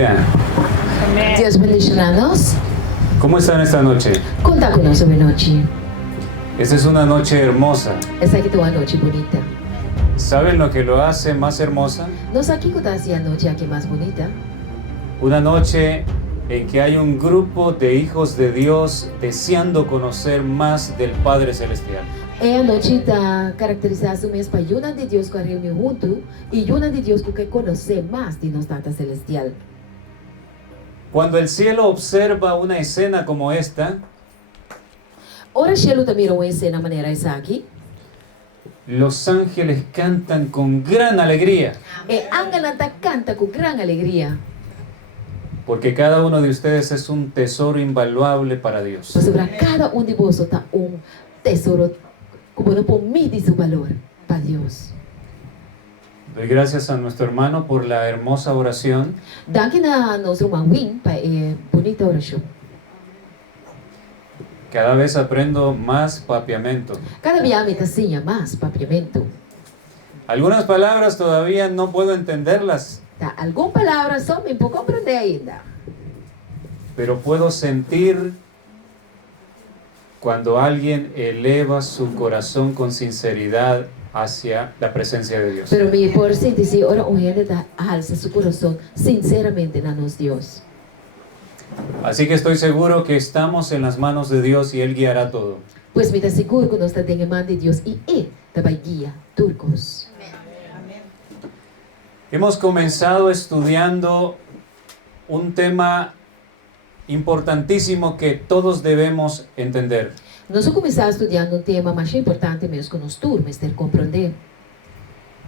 bendiga. Dios bendicionados. ¿Cómo están esta noche? Conta conosco a noite. Esta es una noche hermosa. Essa aqui é uma noite bonita. ¿Saben lo que lo hace más hermosa? Nós aqui acontece a noite aqui mais bonita. Una noche en que hay un grupo de hijos de Dios deseando conocer más del Padre Celestial. É a noite da caracterização mesmo para a de Deus que reúne junto e a de Deus que quer conhecer mais de nossa Tata Celestial. Cuando el cielo observa una escena como esta, Ora cielo também uma cena maneira essa aqui. los ángeles cantan con gran alegría, E Anganata canta com grande alegria. porque cada uno de ustedes es un tesoro invaluable para Dios. Porque para cada de vós está tesouro como não pode medir seu valor para Deus. Doy gracias a nuestro hermano por la hermosa oración. Danke na nosso irmão Win para a bonita oração. Cada vez aprendo más papiamento. Cada dia me ensina mais papiamento. Algunas palabras todavía no puedo entenderlas, Tá, algumas palavras só me pouco compreender ainda. pero puedo sentir cuando alguien eleva su corazón con sinceridad hacia la presencia de Dios. Pero me por sentir se ora gente da alça seu coração sinceramente na nos Deus. Así que estoy seguro que estamos en las manos de Dios y Él guiará todo. Pois me está seguro que nós está em mão de Deus e vai guia turcos. Hemos comenzado estudiando un tema importantísimo que todos debemos entender. Nós vamos começar estudando tema mais importante mesmo que nós turmas ter compreender.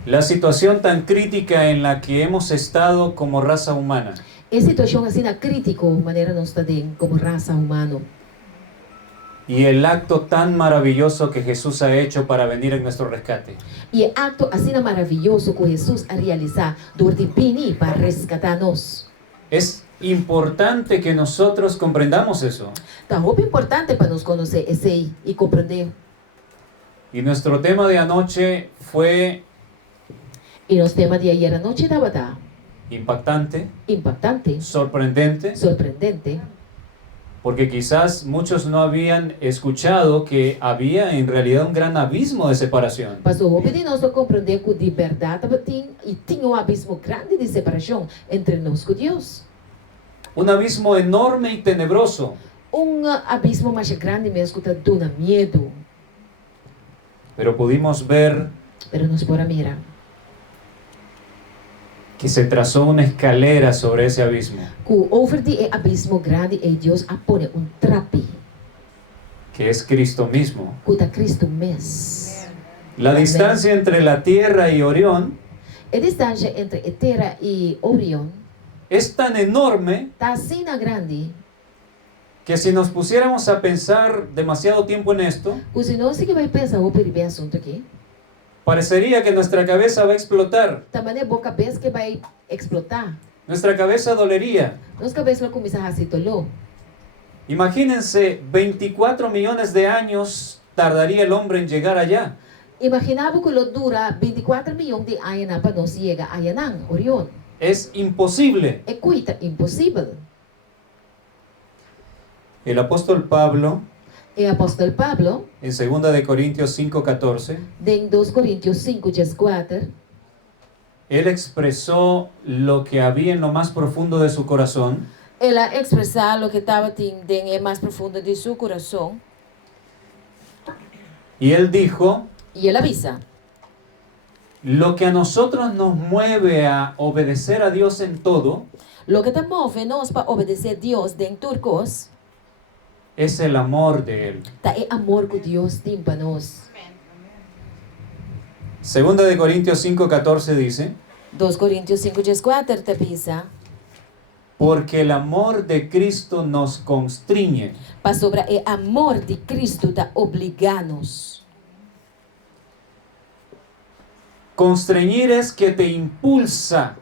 La situación tan crítica en la que hemos estado como raza humana. É situação assim na crítico maneira nós está como raça humana. Y el acto tan maravilloso que Jesús ha hecho para venir en nuestro rescate. E é acto assim maravilhoso que Jesus a realizar durante venir para resgatar-nos. Es importante que nosotros comprendamos eso. Tá muito importante para nós conhecer esse e compreender. Y nuestro tema de anoche fue E nosso tema de ayer à noite estava impactante, impactante, sorprendente, surpreendente, porque quizás muchos no habían escuchado que había en realidad un gran abismo de separación. mas o houve de nós compreender que de verdade tinha abismo grande de separação entre nós e Deus. Un abismo enorme y tenebroso, Abismo mais grande mesmo que dá medo. pero pudimos ver Pero nós por mira que se trazó una escalera sobre ese abismo, que over de abismo grande e Deus apone trapi que es Cristo mismo. que da Cristo mes. La distancia entre la Tierra y Orión A distância entre a Terra e Orion es tan enorme está assim grande que si nos pusiéramos a pensar demasiado tiempo en esto, que se nós que vai pensar sobre esse assunto aqui, parecería que nuestra cabeza va a explotar, também é boa cabeça que vai explotar. nuestra cabeza dolería. Nossa cabeça vai começar a se tolou. Imagínense, 24 millones de años tardaría el hombre en llegar allá. Imaginava que lo dura 24 milhões de anos para nós chegar a Yanang, Orion. Es imposible. É coisa impossível. El apóstol Pablo, E o apóstolo Pablo, en 2 de Corintios 5:14, em 2 Coríntios 5:4, él expresó lo que había en lo más profundo de su corazón. ela expressar o que estava dentro mais profundo de seu coração. Y él dijo, E ela avisa: lo que a nosotros nos mueve a obedecer a Dios en todo lo que te move nós para obedecer a Deus dentro turcos, es el amor de Él. tá é amor que Deus tem para nós. 2 de Corintios 5:14 dice, 2 Coríntios 5:4 te avisa: porque el amor de Cristo nos constriñe. para sobre o amor de Cristo tá obrigar-nos. Constreñir es que te impulsa.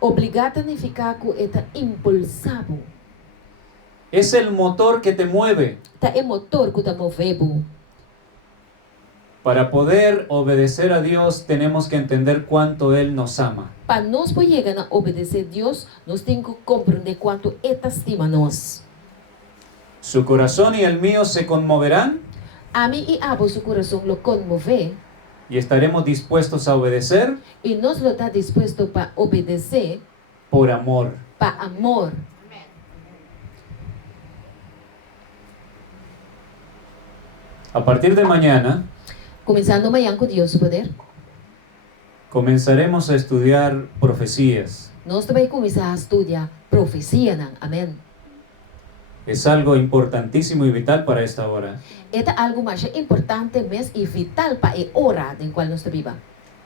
Obrigar significa que está impulsado. Es el motor que te mueve. Tá é motor que tá movendo. Para poder obedecer a Dios tenemos que entender cuánto Él nos ama. Para nós poder a obedecer Deus, nós temos que compreender quanto Ele estima nós. Su corazón y el mío se conmoverán A mim e a seu coração lo conmover, y estaremos dispuestos a obedecer e nós lo está disposto para obedecer, por amor. para amor. A partir de mañana Começando amanhã com Deus, poder, comenzaremos a estudiar profecías. nós também começar a estudar profecia, não? Amém. Es algo importantísimo y vital para esta hora. É algo mais importante mesmo e vital para a hora em qual nós vivamos.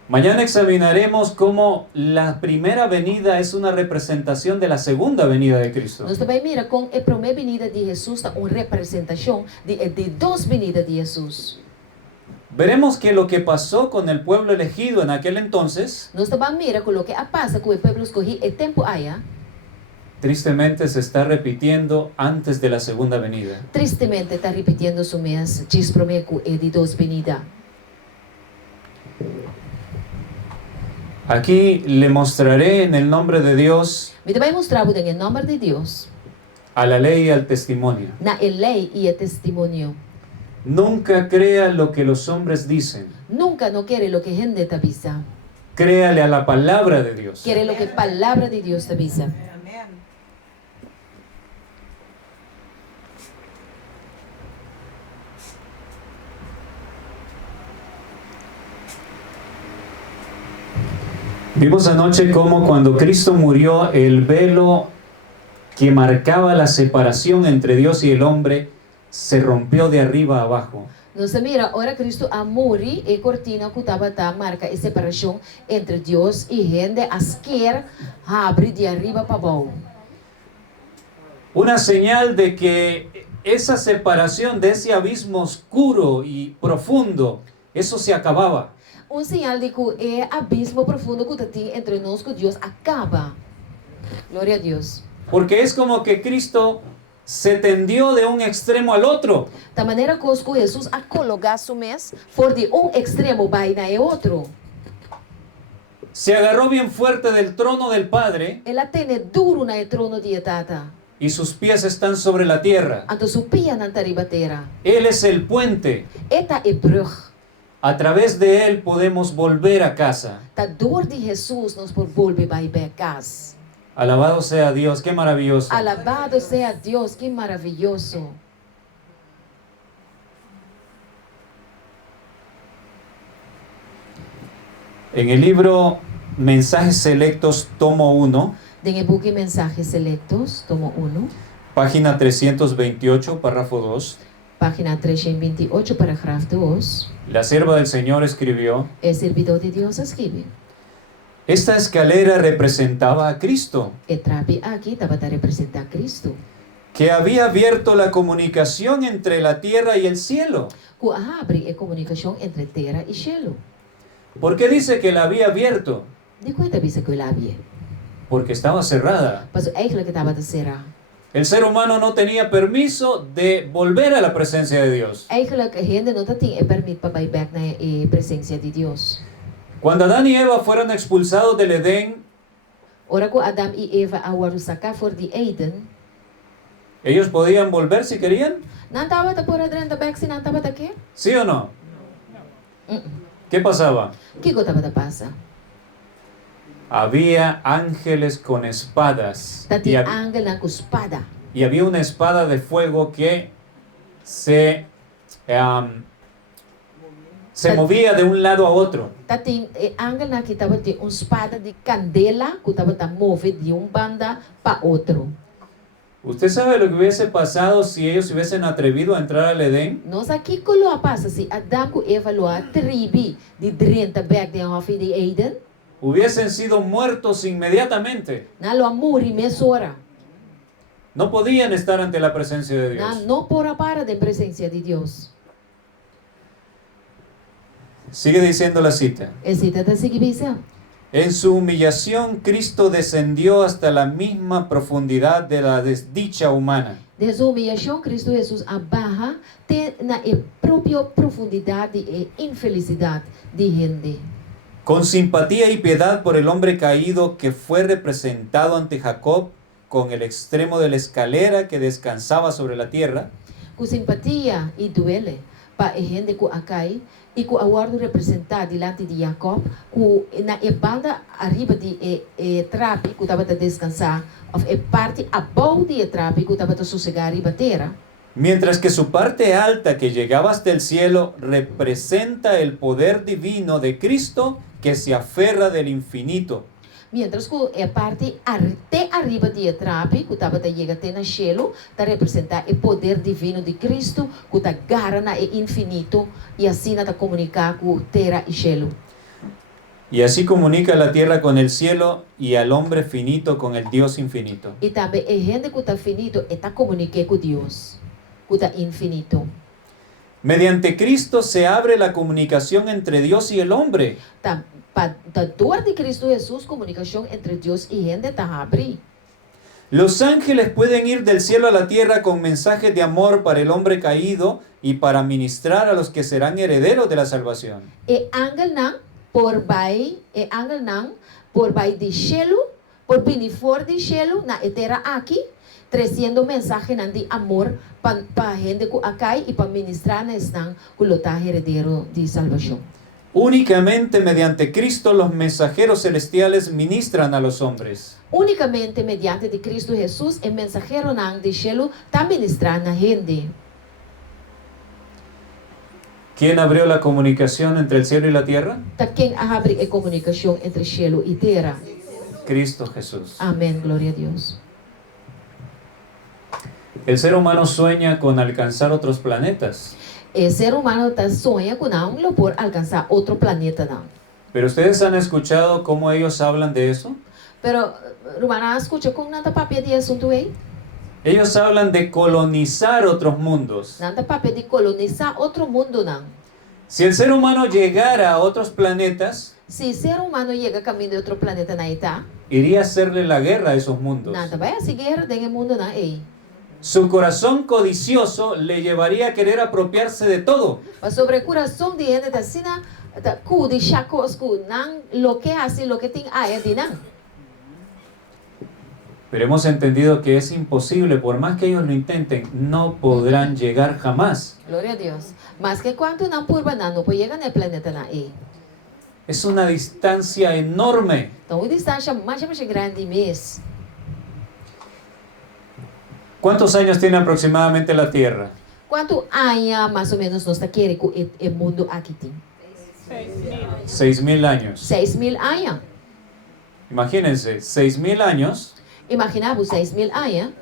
Mañana examinaremos cómo la primera venida es una representación de la segunda venida de Cristo. Nós também mira com a primeira venida de Jesus, uma representação de duas venidas de Jesus. Veremos que lo que pasó con el pueblo elegido en aquel entonces, Nós também mira com o que passa com o povo escolhido e tempo aí, tristemente se está repitiendo antes de la segunda venida. tristemente está repetindo o mesmo, diz prometo é de duas venidas. Aquí le mostraré en el nombre de Dios Me também mostrava em nome de Deus, a la ley y al testimonio. na lei e o testemunho. Nunca crea lo que los hombres dicen. Nunca não quer o que a gente te avisa. Créale a la palabra de Dios. Quer o que a palavra de Deus te avisa. Vimos anoche cómo cuando Cristo murió, el velo que marcaba la separación entre Dios y el hombre se rompió de arriba a abajo. Nós mira, ora Cristo a morrer e cortina que estava a marca a separação entre Deus e gente, a esquerda abre de arriba para baixo. Una señal de que esa separación de ese abismo oscuro y profundo, eso se acababa. Sinal de que o abismo profundo que tem entre nós e Deus acaba. Glória a Deus. Porque es como que Cristo se tendió de un extremo al otro. Da maneira que Jesus a colocar su mes, for de extremo vai na outro. Se agarró bien fuerte del trono del Padre Ela tem duro na trono de Tata. y sus pies están sobre la tierra. Anto su pia na ribatera. Él es el puente. Eta brug. A través de Él podemos volver a casa. Da dor de Jesus nos por volver para casa. Alabado sea Dios, qué maravilloso. Alabado sea Deus, que maravilhoso. En el libro Mensajes Selectos, tomo 1, En el book Mensajes Selectos, tomo 1, página 328, párrafo 2, página 328, parágrafo 2, la sierva del Señor escribió: el servidor de Dios escribe. esta escalera representaba a Cristo, El trape aquí estaba a representar a Cristo, que había abierto la comunicación entre la tierra y el cielo. que abre a comunicação entre terra e cielo. ¿Por qué dice que la había abierto? De quanto visa que ele havia? Porque estaba cerrada. Mas eigenlijk estava de serra. El ser humano no tenía permiso de volver a la presencia de Dios. Eigenlijk a gente não tinha permit para ir back na presença de Deus. Cuando Adán y Eva fueron expulsados del Edén, Ora que Adam e Eva awaru sacar for de Eden, ellos podían volver si querían, não estava a pôr adentro da back se não estava aqui? ¿sí o no? ¿Qué pasaba? O que estava a passar? Había ángeles con espadas Tati angel na espada. y había una espada de fuego que se movía de un lado a otro. Tati angel na que estava de espada de candela que estava a mover de banda para outro. ¿Usted sabe lo que hubiese pasado si ellos se hubiesen atrevido a entrar al Edén? Nós aqui que lo passa se Adam e Eva lo tribi de drenta back de hof de Eden, Hubiesen sido muertos inmediatamente. na lo amori mesora. No podían estar ante la presencia de Na Dios. não por para de presença de Deus. Sigue diciendo la cita. Esse está seguindo. En su humillación, Cristo descendió hasta la misma profundidad de la desdicha humana. De sua humilhação, Cristo Jesus abarra na própria profundidade e infelicidade de gente. Con simpatía y piedad por el hombre caído que fue representado ante Jacob con el extremo de la escalera que descansaba sobre la tierra, Com simpatia e duele para a gente que acai e que aguardo representar diante de Jacob, que na banda arriba de trapi que estava a descansar, ou parte abaixo de trapi que estava a sossegar arriba terra. mientras que su parte alta que llegaba hasta el cielo representa el poder divino de Cristo que se aferra del infinito. Mientras que a parte até arriba de trapi que estava a chegar até no cielo, está representar o poder divino de Cristo que está agarra na infinito e assim está comunicar com terra e cielo. Y así comunica la tierra con el cielo y al hombre finito con el Dios infinito. E também a gente que está finito está comunicando com Deus, que está infinito. Mediante Cristo se abre la comunicación entre Dios y el hombre. Da dor de Cristo Jesus, comunicação entre Deus e gente está abre. Los ángeles pueden ir del cielo a la tierra con mensajes de amor para el hombre caído y para ministrar a los que serán herederos de la salvación. E angel não por vai de cielo, por vir fora de cielo na terra aqui, trazendo mensagem de amor para gente que acai e para ministrar na estão que está herdeiro de salvação. Únicamente mediante Cristo los mensajeros celestiales ministran a los hombres. Unicamente mediante de Cristo Jesus, o mensageiro não de cielo está ministrando a gente. ¿Quién abrió la comunicación entre el cielo y la tierra? Quem abre a comunicação entre cielo e terra? Cristo Jesús. Amém, glória a Deus. El ser humano sueña con alcanzar otros planetas. O ser humano sonha com não por alcançar outro planeta não. Pero ustedes han escuchado cómo ellos hablan de eso. Pero, Romana, escucha com nada papel de assunto aí? Ellos hablan de colonizar otros mundos. Nada papel de colonizar outro mundo não. Si el ser humano llegara a otros planetas, Se o ser humano chega a caminho de outro planeta na Ita, iría a hacerle la guerra a esos mundos. nada vai a seguir dentro mundo não aí. Su corazón codicioso le llevaría a querer apropiarse de todo. Mas sobre o coração de gente tá sina tá cu de chacos cu não lo que hace lo que tem aí de não. Pero hemos entendido que es imposible, por más que ellos lo intenten, no podrán llegar jamás. Glória a Deus. Mas que quanto não por não pode chegar no planeta na aí. Es una distancia enorme. Então, a distância mais grande mesmo. ¿Cuántos años tiene aproximadamente la Tierra? Quanto anos mais ou menos nós está querendo o mundo aqui tem? 6.000 años. 6.000 anos. Imagínense, 6.000 años, Imaginamos 6.000 anos.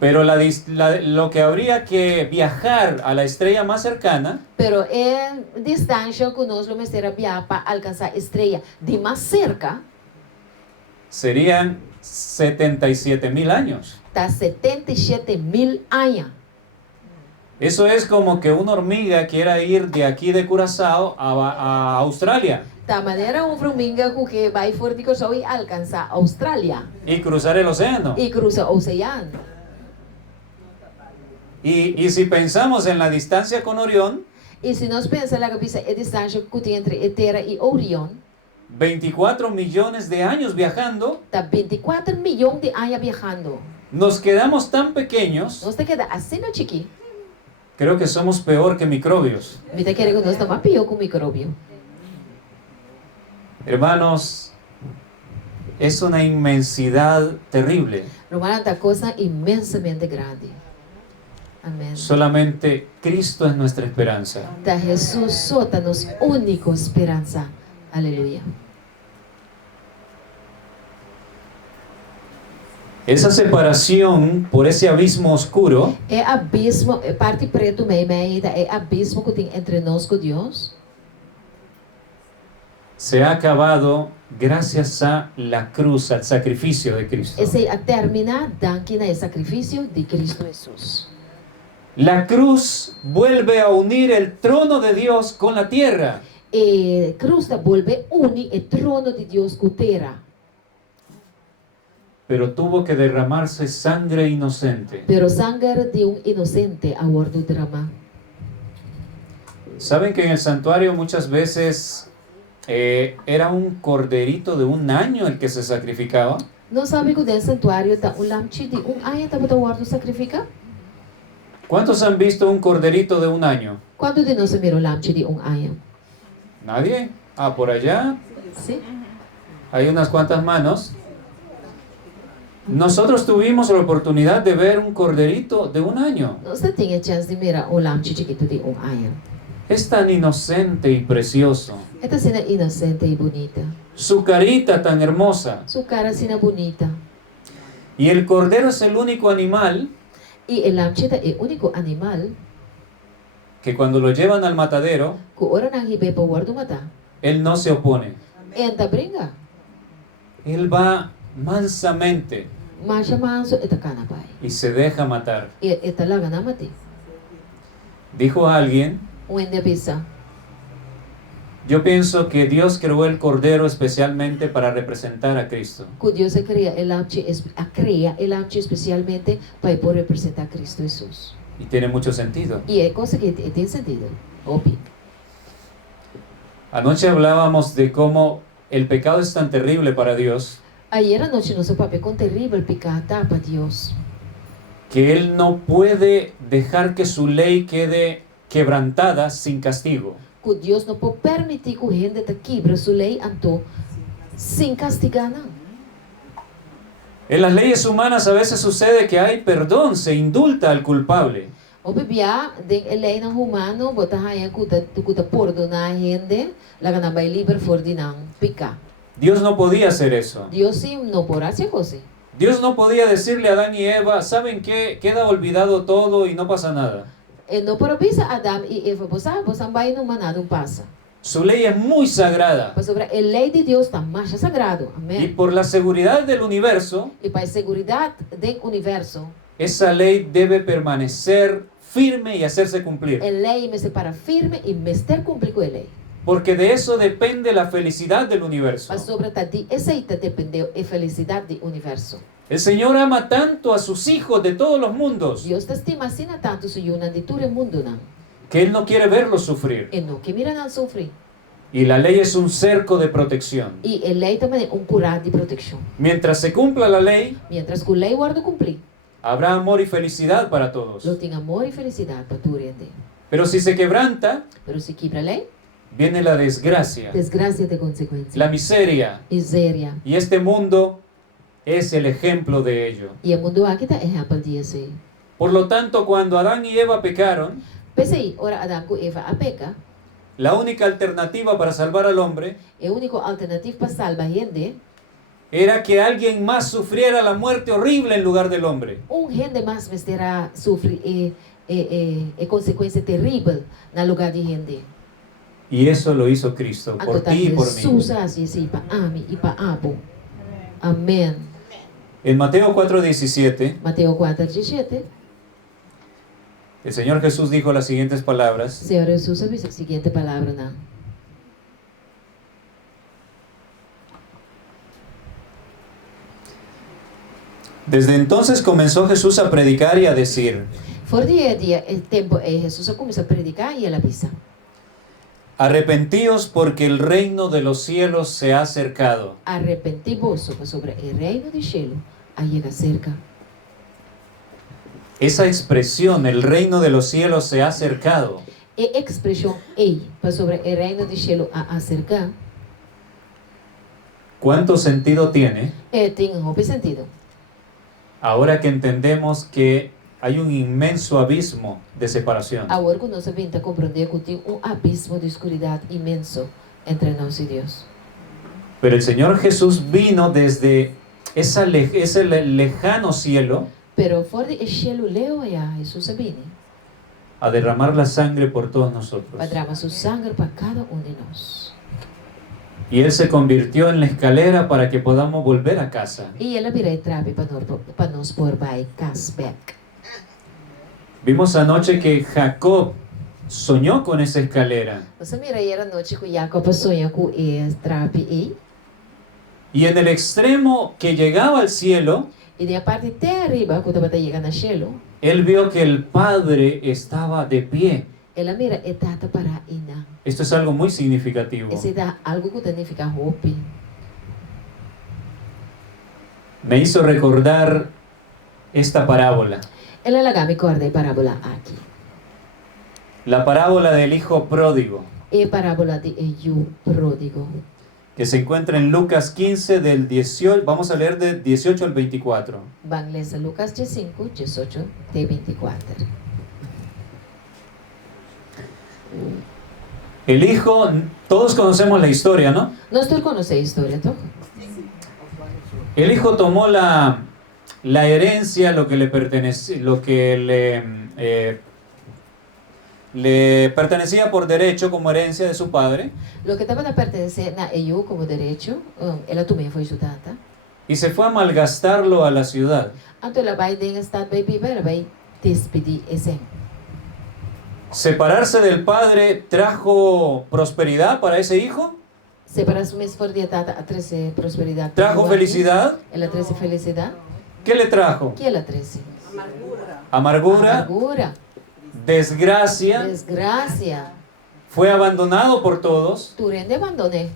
pero lo que habría que viajar a la estrella más cercana Pero a distância que nós vamos ter a viajar para alcançar a estrela de mais cerca serían 77.000 años. está 77.000 anos. Eso es como que una hormiga quiera ir de aquí de Curazao a Australia Da maneira formiga que vai fora de Curazao e alcançar a Austrália y cruzar el océano. e cruza o oceano. Y si pensamos en la distancia con Orión, E se nós pensarmos a distância que tem entre a Terra e Orion, 24 millones de años viajando, está 24 milhões de anos viajando. nos quedamos tan pequeños, Nós te queda assim no chiqui. creo que somos peor que microbios. Me te querendo que nós estamos pior com o micróbio. Hermanos, es una inmensidad terrible. Romana da coisa imensamente grande. Amém. Solamente Cristo es nuestra esperanza. Da Jesus só está nos única esperança. Aleluia. Esa separación por ese abismo oscuro É abismo, é parte preto meio é abismo que tem entre nós com Deus. se ha acabado gracias a la cruz, al sacrificio de Cristo. Esse a terminar danke na sacrifício de Cristo Jesus. La cruz vuelve a unir el trono de Dios con la tierra. E cruz da volve uni o trono de Deus com terra. pero tuvo que derramarse sangre inocente. Pero sangre de un inocente a bordo drama. ¿Saben que en el santuario muchas veces era un corderito de 1 año el que se sacrificaba? Não sabe que o santuário está lamchi de ano está botando guardo sacrifica? ¿Cuántos han visto un corderito de 1 año? Quanto de nós miro lamchi de ano? ¿Nadie? Ah, por allá Sim. hay unas cuantas manos. Nosotros tuvimos la oportunidad de ver un corderito de 1 año. Nós tinha chance de mirar o lamchi chiquito de ano. Es tan inocente y precioso. Esta cena inocente e bonita. Su carita tan hermosa. Su cara cena bonita. Y el cordero es el único animal E o lamchi é o único animal que cuando lo llevan al matadero, que ora nang hibe pa guardo mata. él no se opone. Enta bringa. Él va mansamente Masha manso eta kana pai. y se deja matar. E eta laga na mati. Dijo alguien, Wende bisa. yo pienso que Dios creó el cordero especialmente para representar a Cristo. Que Deus cria o lamchi especialmente para poder representar Cristo Jesus. Y tiene mucho sentido. E é coisa que tem sentido. Óbvio. Anoche hablábamos de cómo el pecado es tan terrible para Dios Ayer anoche nosso papel com terrível pecado para Deus. que Él no puede dejar que su ley quede quebrantada sin castigo. Que Deus não pode permitir que o gente te quebre sua lei anto sem castigar não. En las leyes humanas a veces sucede que hay perdón, se indulta al culpable. O bibia den lei não humano bota haia kuta perdonar gente, laga na vai liber for dinang pica. Dios no podía hacer eso. Deus sim não por hacer coisa. Dios no podía decirle a Adán y Eva, ¿saben qué? Queda olvidado todo y no pasa nada. E não por bisa Adam e Eva bosa vai no manado passa. Su ley es muy sagrada. Para sobre a lei de Deus está mais sagrado. Y Amém. por la seguridad del universo, E para a segurança do universo, esa ley debe permanecer firme y hacerse cumplir. a lei me separa firme e me ester cumprir com a lei. Porque de eso depende la felicidad del universo. Para sobre a de aceita dependeu a felicidade do universo. El Señor ama tanto a sus hijos de todos los mundos Deus te estima assim tanto se una de todo o mundo não. que Él no quiere verlos sufrir. E não que mira não sofrer. Y la ley es un cerco de protección. E a lei também é curado de proteção. Mientras se cumpla la ley, Mientras que a lei guarda cumprir, habrá amor y felicidad para todos. lo tem amor e felicidade para tu rende. Pero si se quebranta, Pero se quebra a lei, viene la desgracia, desgraça de consequência. la miseria. Miséria. Y este mundo es el ejemplo de ello. E o mundo aqui está exemplo disso. Por lo tanto, cuando Adán y Eva pecaron, Pensei, ora Adão com Eva a peca, la única alternativa para salvar al hombre é a única alternativa para salvar a gente. era que alguien más sufriera la muerte horrible en lugar del hombre. Gente mais terá sofrer consequência terrível no lugar de gente. Y eso lo hizo Cristo, por ti y por mí. Jesus assim para mim e para Abo. Amém. En Mateo 4:17, Mateus 4:17. el Señor Jesús dijo las siguientes palabras. Senhor Jesus sabe a seguinte palavra, não? Desde entonces comenzó Jesús a predicar y a decir: For dia a dia, o tempo Jesus começa a predicar e ela avisa. arrepentíos porque el reino de los cielos se ha acercado. Arrepenti-vos sobre o reino do cielo, a llega cerca. Esa expresión, el reino de los cielos se ha acercado, E expressão ei, para sobre o reino do cielo a acercar, ¿cuánto sentido tiene tem um sentido. ahora que entendemos que hay un inmenso abismo de separación? Agora que nós vamos compreender que tem abismo de escuridade imenso entre nós e Deus. Pero el Señor Jesús vino desde ese lejano cielo Pero fora do cielo leu a Jesus vine, a derramar la sangre por todos nosotros. para derramar sua sangue para cada de nós. Y Él se convirtió en la escalera para que podamos volver a casa. E ela virá trave para nós por vai casback. Vimos anoche que Jacob soñó con esa escalera. Você mira aí a noite que Jacob sonha com trave e Y en el extremo que llegaba al cielo, E daí a parte até arriba, quando ela chega no cielo, él vio que el Padre estaba de pie. ela mira e tata para ina. Esto es algo muy significativo. Esse dá algo que significa hope. Me hizo recordar esta parábola. Ela laga me corda e parábola aqui. La parábola del hijo pródigo, E parábola de Eyu pródigo. que se encuentra en Lucas 15 del 18, vamos a leer del 18 al 24. Vamos ler Lucas 5, 18 e 24. El hijo, todos conocemos la historia, ¿no? Nós todos conhecemos a história, então? El hijo tomó la herencia, lo que le pertenecía, le pertenecía por derecho como herencia de su padre, Lo que estava a pertencer na Eyu como direito, ela também foi ajudada. y se fue a malgastarlo a la ciudad. Então ela vai den estado vai viver, ela vai despedir esse. Separarse del padre trajo prosperidad para ese hijo, Separação mais fordiatada a trazer prosperidade. trajo felicidad. Ela traz felicidade. ¿Qué le trajo? Que ela traz? Amargura, Amargura, desgracia, desgraça. fue abandonado por todos, Turende abandone.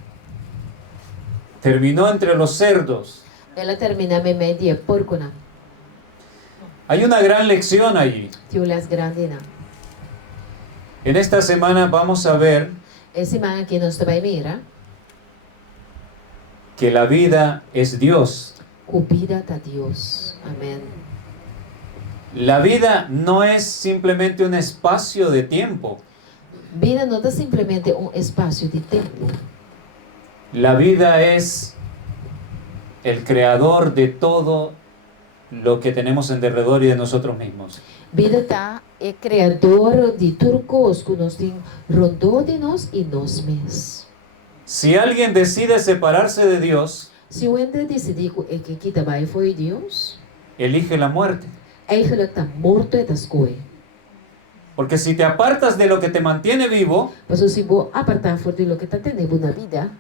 terminó entre los cerdos. Ela termina me media porcona. Hay una gran lección allí. Tiulas grandina. En esta semana vamos a ver Esse man aqui nós vai mira, que la vida es Dios. cubida da Deus. Amém. La vida no es simplemente un espacio de tiempo. Vida não é simplesmente espaço de tempo. La vida es el creador de todo lo que tenemos en derredor y de nosotros mismos. Vida tá é criador de tudo que nós tem rondou de nós e nós mesmos. Si alguien decide separarse de Dios, Se o ente decidir que kita vai foi Deus, elige la muerte. eigenlijk tá morto das coisas. Porque si te apartas de lo que te mantiene vivo, Mas se vou apartar fora de lo que tá tendo na vida,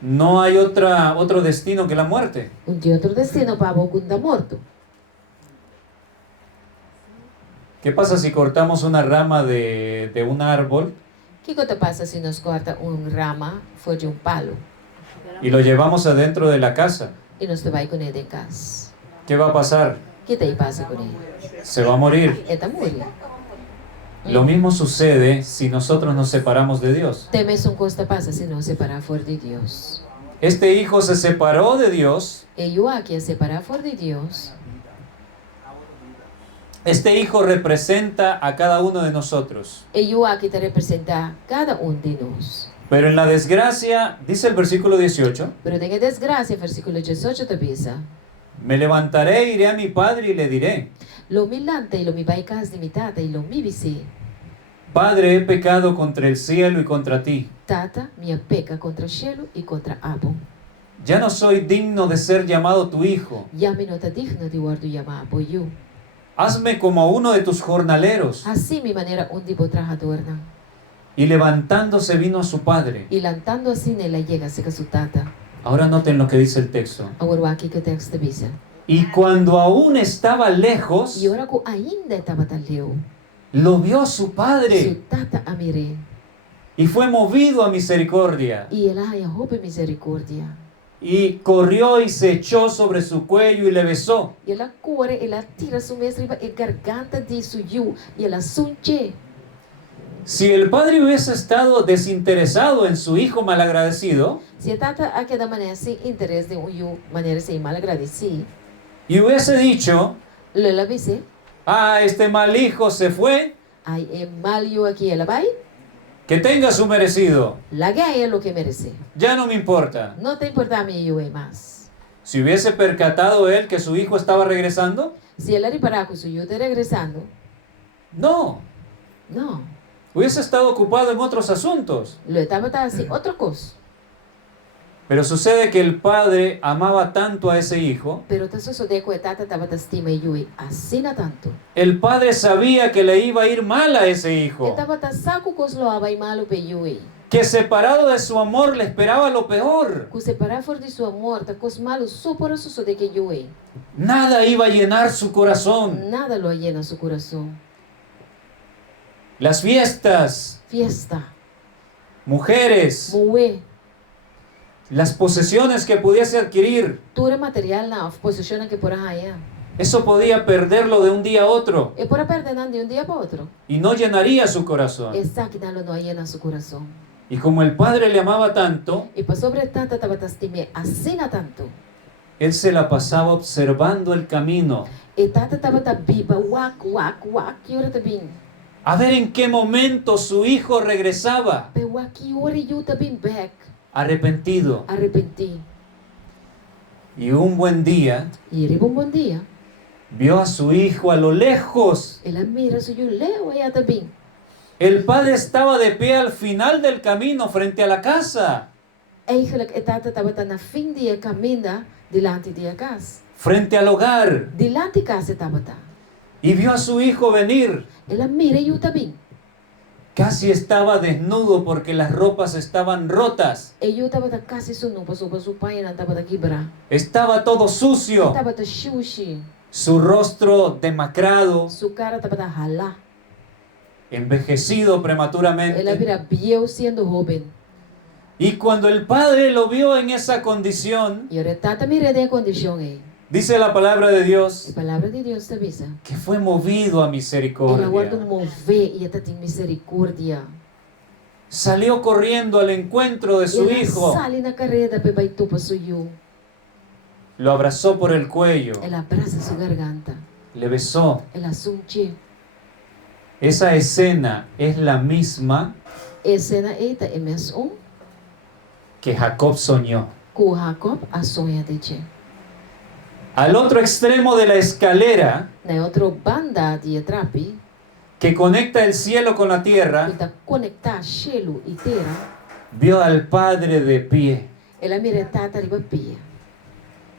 no hay otro destino que la muerte. de outro destino para o da morto. ¿Qué pasa si cortamos una rama de un árbol Que te passa se nós corta rama fora de palo y lo llevamos adentro de la casa? e nós te vai com ele em casa? ¿Qué va a pasar? Que te passa com ele? Se va a morir. Ele tá morrendo. Lo mismo sucede si nosotros nos separamos de Dios. Tem mesmo coisa passa se nós separar fora de Deus. Este hijo se separó de Dios. E eu aqui separar fora de Deus. Este hijo representa a cada uno de nosotros. E eu aqui te representar cada de nós. Pero en la desgracia, dice el versículo 18, Pero tem desgraça, versículo 18 te diz: me levantaré, iré a mi padre y le diré, Lo milante e lo mi vai casa de mi tata e lo mi visi. Padre, he pecado contra el cielo y contra ti. Tata, minha peca contra o cielo e contra Abo. Ya no soy digno de ser llamado tu hijo. Ya me não tá digno de guardo chamar Abo eu. Hazme como uno de tus jornaleros. Assim mi maneira de trabajador não. Y levantándose vino a su padre. E lantando assim ela chega a su tata. Ahora noten lo que dice el texto. Agora aqui que o texto diz. Y cuando aún estaba lejos, E ora que ainda estava tan leu. lo vio su Su padre tata a miré. y fue movido a misericordia. E ela a roupa misericórdia. Y corrió y se echó sobre su cuello y le besó. E ela corre, ela tira su mesriba e garganta de su yu. E ela sunche. Si el padre hubiese estado desinteresado en su hijo malagradecido Se a tata aqui da maneira sem interesse de yu, maneira sem mal agradecido. y hubiese dicho, Ela disse, ah, este mal hijo se fue, ai é mal yu aqui, ela vai. que tenga su merecido, La ganha é o que merece. ya no me importa. Não te importa a mim yu é mais. Si hubiese percatado él que su hijo estaba regresando, Se ela reparar que o yu está regressando, no, não. hubiese estado ocupado en otros asuntos. Lo estava assim, outra coisa. Pero sucede que el padre amaba tanto a esse hijo, Pero te sucede que a tata estava te estima yu assim na tanto. el padre sabía que le iba a ir mal a ese hijo. Estava te saco que lo vai malo pe yu. que separado de su amor le esperaba lo peor. Que separar for de su amor, ta cos malos só por eso de que yo he. Nada iba a llenar su corazón. Nada lo llena su corazón. Las fiestas, Fiesta, mujeres, moe, las posesiones que pudiese adquirir, todo material na posiciona que por allá. eso podía perderlo de un día a otro Es por perder de un día para otro. y no llenaría su corazón. Esa que no llena su corazón. Y como el Padre le amaba tanto, Y para sobre tanta tabatastime, así na tanto. él se la pasaba observando el camino, E tata tabata biba, wak, y ahora también. a ver en qué momento su hijo regresaba Pe wak, y ahora yo también back. arrepentido. Arrepentí. Y un buen día Y era un buen día. vio a su hijo a lo lejos. Ela mira, soy yo leo allá también. El padre estaba de pie al final del camino frente a la casa, Eigenlijk, e tata tabata na fin dia caminda delante de casa. frente al hogar, Delante casa tabata. y vio a su hijo venir. Ela mira yo también. Casi estaba desnudo porque las ropas estaban rotas. E yo tabata casi su no pasó su pai na tabata quebra. Estaba todo sucio, Tabata shushi. su rostro demacrado, Su cara tabata hala. envejecido Ela prematuramente. vira viejo siendo joven. Y cuando el padre lo vio en esa condición, Y ahora tata mira de condición ahí. dice la palabra de La Dios palabra de Dios te avisa. que fue movido a Ela guarda misericordia. mover e ela tem misericórdia. Salió corriendo al encuentro de su Ela hijo, sale na carreira para baitu para suyo. lo abrazó por el cuello, Ela abraça sua garganta. le besó. Ela sunche. Esa escena es la misma E cena eita é mesmo que Jacob soñó. com Jacob a sonha de che. Al otro extremo de la escalera Na outra banda de trapi, que conecta el cielo con la tierra, ela conectar cielo e terra. vio al Padre de pie, Ela mira tata riba pia.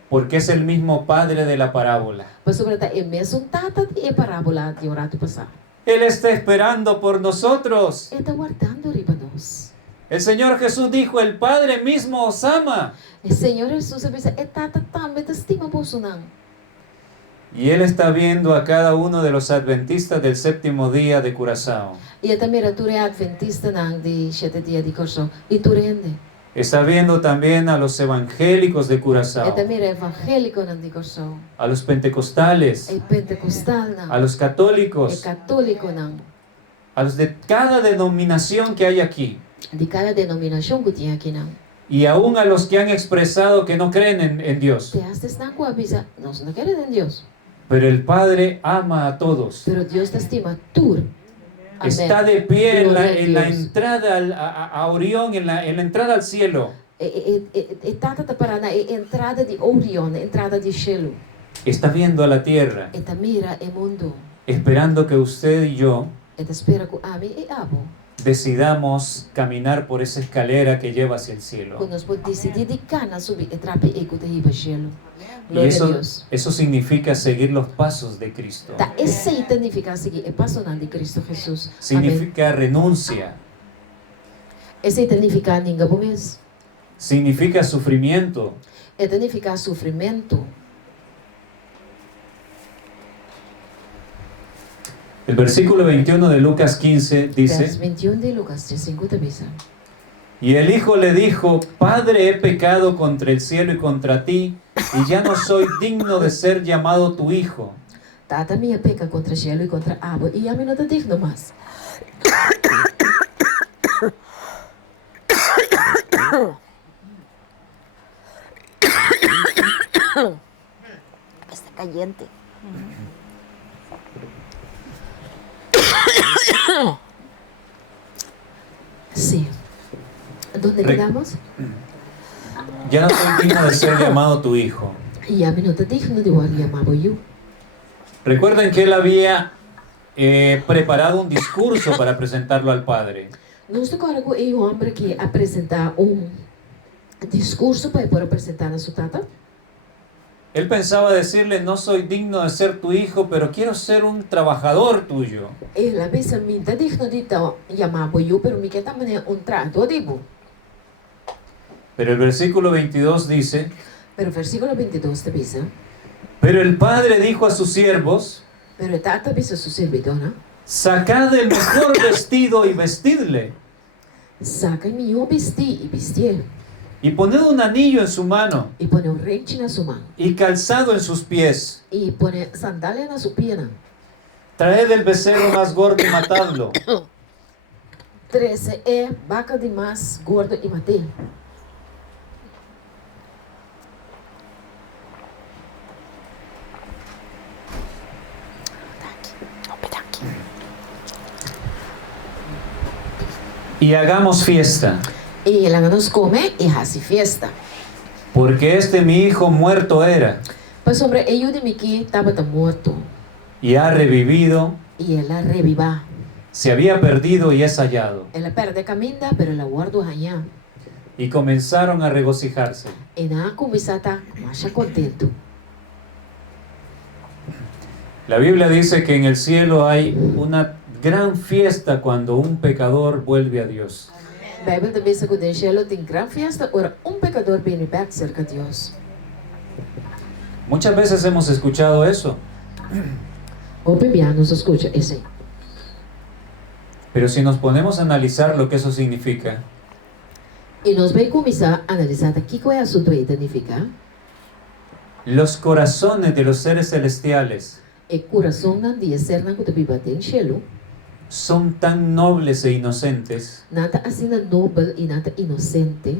porque es el mismo Padre de la parábola. Mas sobre tá é mesmo tata de parábola de orato passar. Él está esperando por nosotros. Ele tá guardando riba nós. El Señor Jesús dijo, el Padre mismo os ama. E Senhor Jesus avisa, é tata também te estima bolsonaro. Y Él está viendo a cada uno de los adventistas del séptimo día de Curazao. E a mira tu é adventista nang de 7 dia de corso. E tu rende. Está viendo también a los evangélicos de E Curazao, mira evangélico nang de corso. a los pentecostales, E pentecostal nang. a los E católicos, católico nang. a los de cada denominación que hay aquí, De cada denominação que tinha aqui nang. y aún a los que han expresado que no creen en Dios. Te hastes nang ko avisa, nós não queremos em Deus. Pero el Padre ama a todos. Pero Deus te estima tur. Amén. Está de pie en Gloria a en la Dios. entrada a Orión, en la entrada al cielo. Tata te para na entrada de Orion, entrada de cielo. Está viendo a la tierra, E te mira o mundo. esperando que usted y yo E te espera com ame e abo. decidamos caminar por esa escalera que lleva hacia el cielo. Quando nós podemos decidir de cana subir e trape e que te riba cielo. Y Glória a Deus. eso significa seguir los pasos de Cristo. Tá, esse aí significa seguir é passo de Cristo Jesus. Amém. Significa renuncia, Esse aí significa ninguém bom mês. significa sufrimiento, É significa sofrimento. El versículo 21 de Lucas 15 Vers dice, 21 de Lucas 3:5 te avisa. y el hijo le dijo, Padre, he pecado contra el cielo y contra ti, y ya no soy digno de ser llamado tu hijo. Tata minha peca contra cielo e contra abo e a mim não te digno mais. Está caliente. Sí. ¿Dónde Re- quedamos? Ya no soy digno de ser llamado tu hijo. E a mim não te digno de llamar eu. Recuerden que él había preparado un discurso para presentarlo al Padre. Nós agora com o homem que apresentar discurso para apresentar a sua tata. Él pensaba decirle, no soy digno de ser tu hijo, pero quiero ser un trabajador tuyo. Ela bisa minta digno dito yamabo yu pero mi kita mane un trato dibo. Pero el versículo 22 dice, Pero versículo 22 te bisa. pero el padre dijo a sus siervos, Pero tata bisa su servidora. sacad el mejor vestido y vestidle, Saca mi yo vesti y vestir. y poned un anillo en su mano, Y pone un renchi na su mano. y calzado en sus pies. Y pone sandalia na su pierna. Traed el becerro más gordo y matadlo. 13 vaca de más gordo y maté. Y hagamos fiesta, Y ela nos come y hace fiesta. porque este mi hijo muerto era, Pues sobre ello de Miki estaba muerto. y ha revivido, Y ela reviva. se había perdido y es hallado. Ela perde caminda, pero la guardo allá. Y comenzaron a regocijarse. E na conversata más contento. La Biblia dice que en el cielo hay una gran fiesta cuando un pecador vuelve a Dios. Bijbel também diz que o cielo tem gran fiesta ora pecador viene back cerca de Dios. Muchas veces hemos escuchado eso, O Biblia nos escucha esse. pero si nos ponemos a analizar lo que eso significa, E nós vamos começar a analisar aqui qual é o assunto aí significa. los corazones de los seres celestiales E coração não dia ser na que viva tem cielo. son tan nobles e inocentes, Nada assim nobre e nada inocente.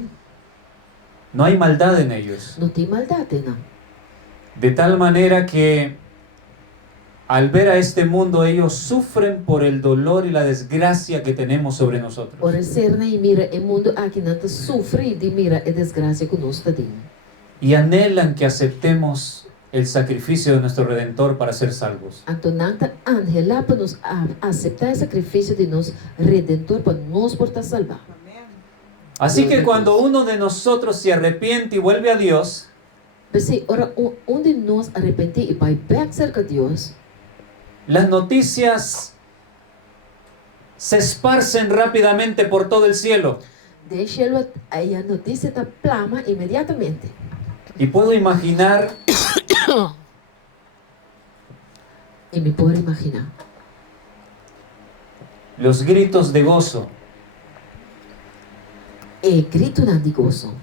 no hay maldad en ellos, Não tem maldade, não. de tal manera que al ver a este mundo ellos sufren por el dolor y la desgracia que tenemos sobre nosotros. Ora ser na e mira o mundo aqui não sofre de mira e desgraça que nós tem. Y anhelan que aceptemos el sacrificio de nuestro Redentor para ser salvos. Então nada angela para nos aceitar o sacrifício de nos redentor para nos portar salvar. Así que cuando uno de nosotros se arrepiente y vuelve a Dios, Mas ora onde nós arrepentir e vai back cerca de Deus, las noticias se esparcen rápidamente por todo el cielo. deixa-lo aí a notícia da plama imediatamente. Y puedo imaginar E me pode imaginar los gritos de gozo, e grito de gozo.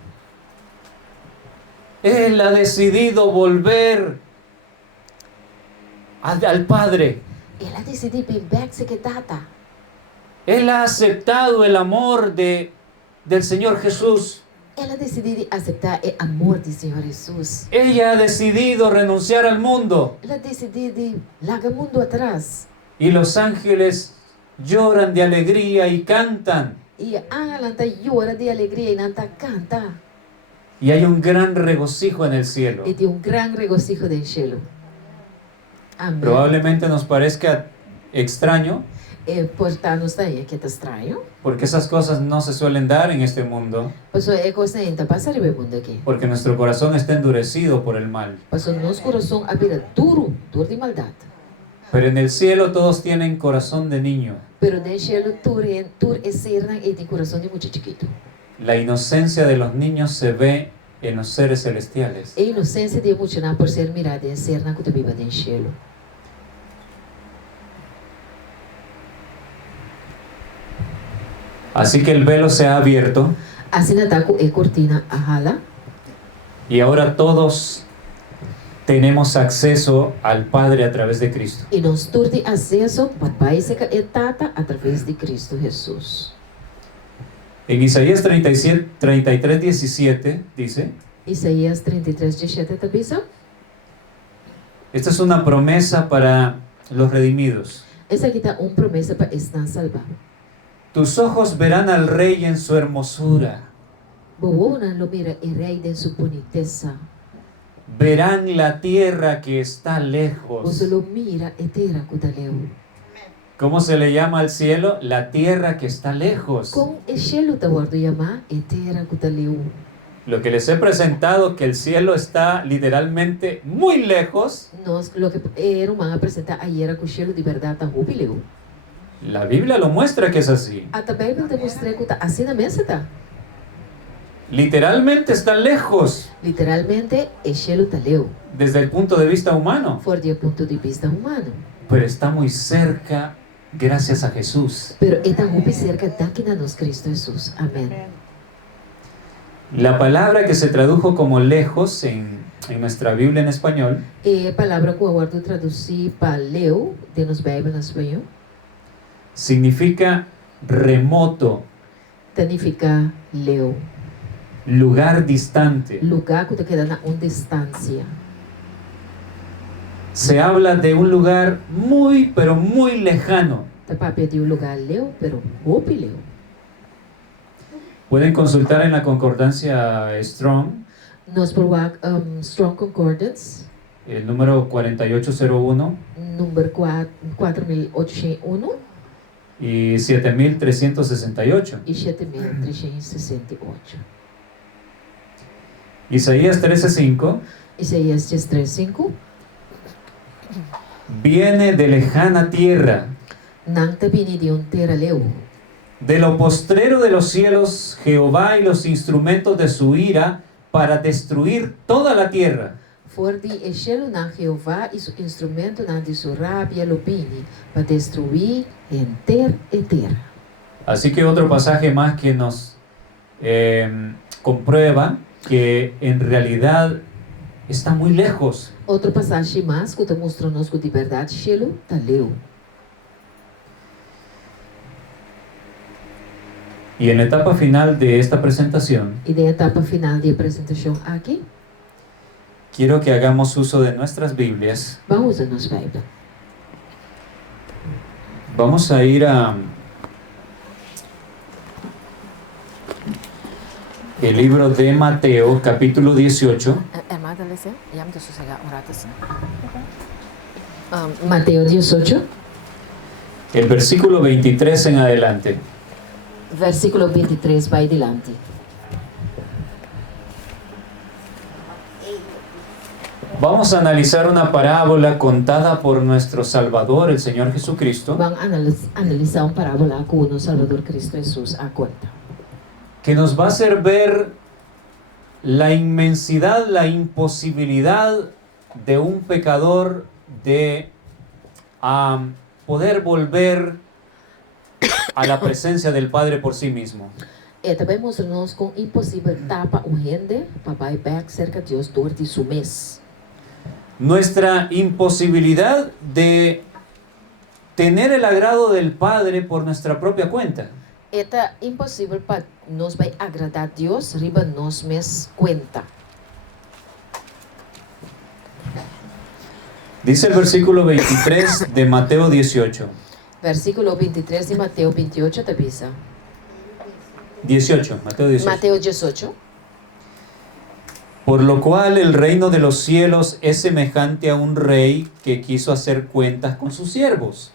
Él ha decidido volver al Padre. Ela decidiu vir back se que tata. Él ha aceptado el amor del Señor Jesús. Ela decidiu aceitar o amor do Senhor Jesus. Ella ha decidido renunciar al mundo. Ela decidiu de largar o mundo atrás. Y los ángeles lloran de alegría y cantan. E a Alanta llora de alegria e Nanta canta. Y hay un gran regocijo en el cielo. E tem gran regocijo del cielo. Amém. Probablemente nos parezca extraño, Portanto, está aí que está estranho. porque esas cosas no se suelen dar en este mundo, Pastor, é coisa ainda passar o mundo aqui. porque nuestro corazón está endurecido por el mal. Pastor, nosso coração abira duro de maldade. Pero en el cielo todos tienen corazón de niño. Pero no cielo tur é serna e tem coração de muito chiquito. La inocencia de los niños se ve en los seres celestiales. E inocência de emocionar por ser mirada e serna que tu viva no cielo. Así que el velo se ha abierto Assim ataco e cortina a hala. y ahora todos tenemos acceso al Padre a través de Cristo. E nós temos acesso para Pai e Tata através de Cristo Jesus. En Isaías 33, 17 dice, Isaías 33, 17 também só. esta es una promesa para los redimidos. Essa aqui está promessa para estar salvo. Tus ojos verán al Rey en su hermosura. Boona lo mira e rei de sua boniteza. Verán la tierra que está lejos. Você lo mira e terra cutaleu. ¿Cómo se le llama al cielo? La tierra que está lejos. Com o cielo te guardo chamar e terra cutaleu. Lo que les he presentado, que el cielo está literalmente muy lejos, Lo que era uma apresentar ayer que o cielo de verdade está jubileu. la Biblia lo muestra que es así. A Bíblia demonstra que está assim na mesa, tá? Literalmente está lejos Literalmente, o cielo está leu, desde el punto de vista humano, fora do ponto de vista humano. pero está muy cerca gracias a Jesús. Pero está muito cerca daqui na nós Cristo Jesus. Amém. La palabra que se tradujo como lejos en nuestra Biblia en español A palavra que eu guardo traduzir para leu, de nos Bíblia em espanhol, significa remoto, significa leu. lugar distante. Lugar que te queda na uma distância. Se habla de un lugar muy, pero muy lejano. Tá para pedir o lugar leu, pero roupa leu. Pueden consultar en la concordancia Strong, Nós provar Strong Concordance, el número 4801 número 4801 y 7368. e 7368. Isaías 13:5 Isaías 3:5. viene de lejana tierra, Não te vini de terra leu. de lo postrero de los cielos, Jehová y los instrumentos de su ira para destruir toda la tierra. For de Eshelo na Jeová e su instrumento na de sua rábia lupini, para destruir enter e terra. Así que otro pasaje más que nos comprueba que en realidad está muy lejos. Outra passagem mais que te mostra-nos que de verdade Shelo tá leu. Y en la etapa final de esta presentación, E na etapa final de apresentação aqui, quiero que hagamos uso de nuestras Biblias. vamos a nossa Bíblia. Vamos a ir a el libro de Mateo, capítulo 18. Mateus 18, El versículo 23 en adelante. versículo 23, vai adiante. Vamos a analizar una parábola contada por nuestro Salvador, el Señor Jesucristo, Vamos analisar uma parábola com o nosso Salvador Cristo Jesus a conta. que nos va a hacer ver la inmensidad, la imposibilidad de un pecador de poder volver a la presencia del Padre por sí mismo. E também mostra-nos com impossível tapa o rende para vai back cerca de Deus dor de su mês. Nuestra imposibilidad de tener el agrado del Padre por nuestra propia cuenta. É impossível para nós vai agradar a Deus riba nós mes conta. Dice el versículo 23 de Mateo 18. Versículo 23 de Mateus 28 te avisa. 18, Mateo 18. Mateus 18. Por lo cual el reino de los cielos es semejante a un rey que quiso hacer cuentas con sus siervos.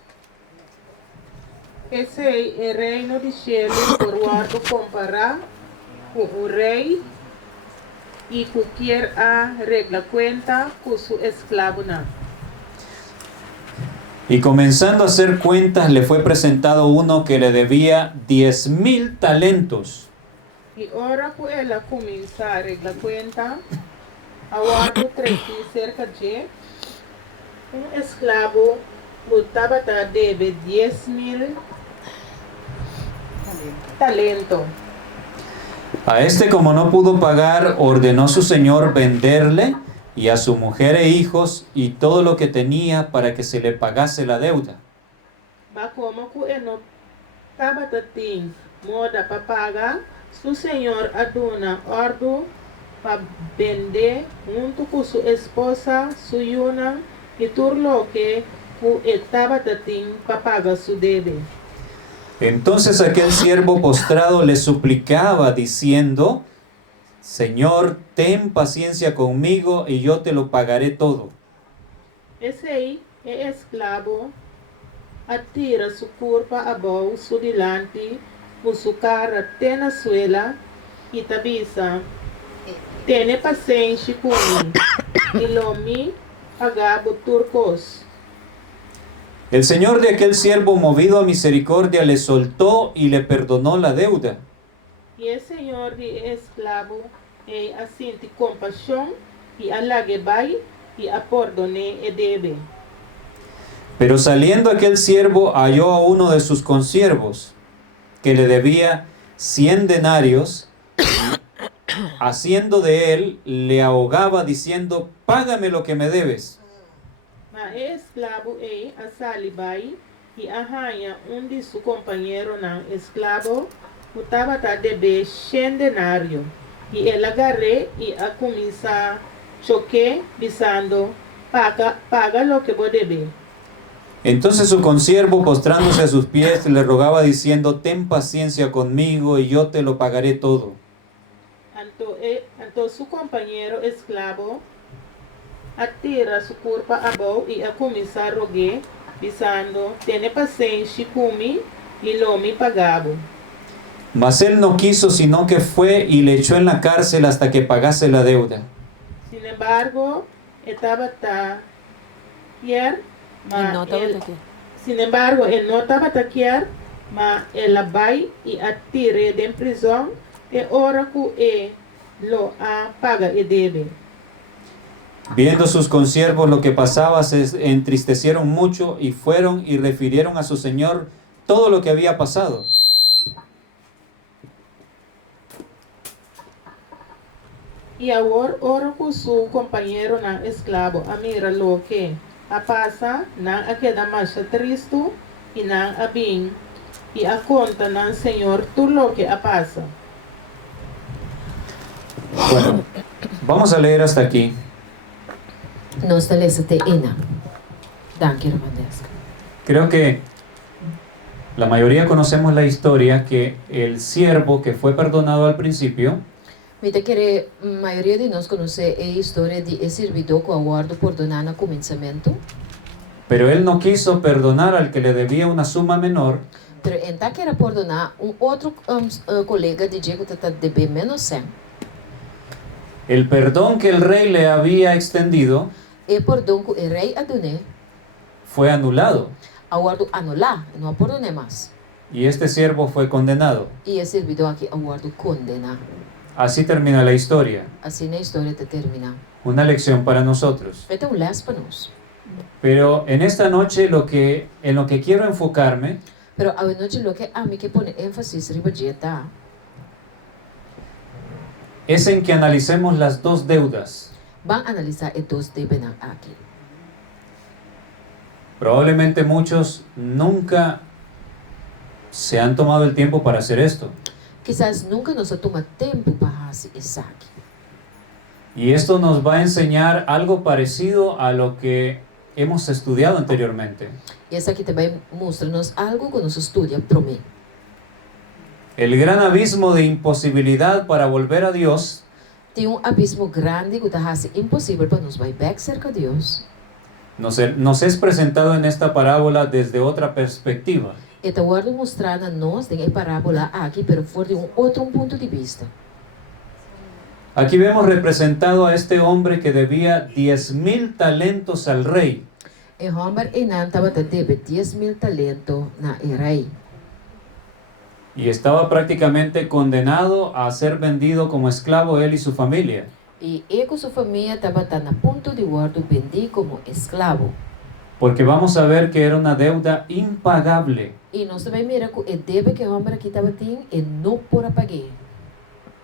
Esse é o reino de cielo por guardo comparar com o rei e que quer arreglar cuenta com su esclavo. Y comenzando a hacer cuentas le fue presentado uno que le debía 10,000 talentos. E ora que ela começa a arreglar cuenta, a guardo cerca de esclavo lutava a deve 10,000 talento. A este, como no pudo pagar, ordenó su señor venderle y a su mujer e hijos y todo lo que tenía para que se le pagase la deuda. Mas como que ele não estava tendo moda para pagar, su senhor aduna ordem para vender junto com sua esposa, sua yuna e tudo lo que estava tendo para pagar su debe. Entonces aquel siervo postrado le suplicaba diciendo: Señor, ten paciencia conmigo y yo te lo pagaré todo. Esse aí é escravo, atira sua curva a bolso delante, com sua cara até na suela e tabisa. Tiene paciencia conmigo y lo mi pagabo turcos. El señor de aquel siervo, movido a misericordia, le soltó y le perdonó la deuda. Y el señor de esclavo asiente compasión y alague bai y apordone e debe. Pero saliendo aquel siervo halló a uno de sus consiervos, que le debía 100 denarios, haciendo de él, le ahogaba diciendo, págame lo que me debes. Ma esclavo asali bai y ahanha de su compañero nan esclavo estaba a deber 100 denario y él agarré y a comenzar choque diciendo paga lo que vos debes. Entonces su consiervo, postrándose a sus pies, le rogaba diciendo, ten paciencia conmigo y yo te lo pagaré todo. Entonces su compañero esclavo atira su culpa abajo y a comenzar a rogar diciendo, tiene paciencia conmigo y lo me pagabo. Mas él no quiso, sino que fue y le echó en la cárcel hasta que pagase la deuda. Sin embargo, estaba taquier, sin embargo, él no estaba taquier, mas él vai y atire de prisión e ora que lo paga y debe. Viendo sus consiervos lo que pasaba, se entristecieron mucho y fueron y refirieron a su señor todo lo que había pasado. Y ahora ora con su compañero na esclavo, mira lo que pasa, na queda más triste y na abin y a conta na Señor tú lo que pasa. Bueno, vamos a leer hasta aquí. Nós te lezen te ina. Dank je, Ramandesk. Creo que la mayoría conocemos la historia que el siervo que fue perdonado al principio, Mita que a maioria de nós conhece a história de esse servidor que aguardo perdonar no começamento, pero él no quiso perdonar al que le debía una suma menor, pero então quer perdonar outro colega de dia que está devendo menos 100. el perdón que el rey le había extendido E perdão que o rei adonou, fue anulado aguardo anular, não perdonar mais. y este siervo fue condenado. E esse servidor aqui aguardo condenar. Así termina la historia. Assim a história te termina. Una lección para nosotros. Então, les para nós. Pero en esta noche en lo que quiero enfocarme Pero a noite lo que a mim que pone énfasis riba dieta es en que analicemos las dos deudas. van analisar e dos debenan aqui. Probablemente muchos nunca se han tomado el tiempo para hacer esto. Quizás nunca nos toma tempo para fazer isso aqui. Y esto nos va a enseñar algo parecido a lo que hemos estudiado anteriormente. E essa aqui também mostra-nos algo que nós estudia para mim. El gran abismo de imposibilidad para volver a Dios Tem abismo grande que está fazendo impossível para nos vai back cerca de Deus. nos es presentado en esta parábola desde otra perspectiva. E está guardo mostrar a nós em parábola aqui, pero fora de outro ponto de vista. Aquí vemos representado a este hombre que debía 10,000 talentos al rey. E Homer Enan estava a dever 10,000 talentos na rei. Y estaba prácticamente condenado a ser vendido como esclavo él y su familia. E ele com sua família estava a ponto de guardo vender como esclavo. Porque vamos a ver que era una deuda impagable. E nós também mira que o deve que Homer aqui estava tendo e não por pagar.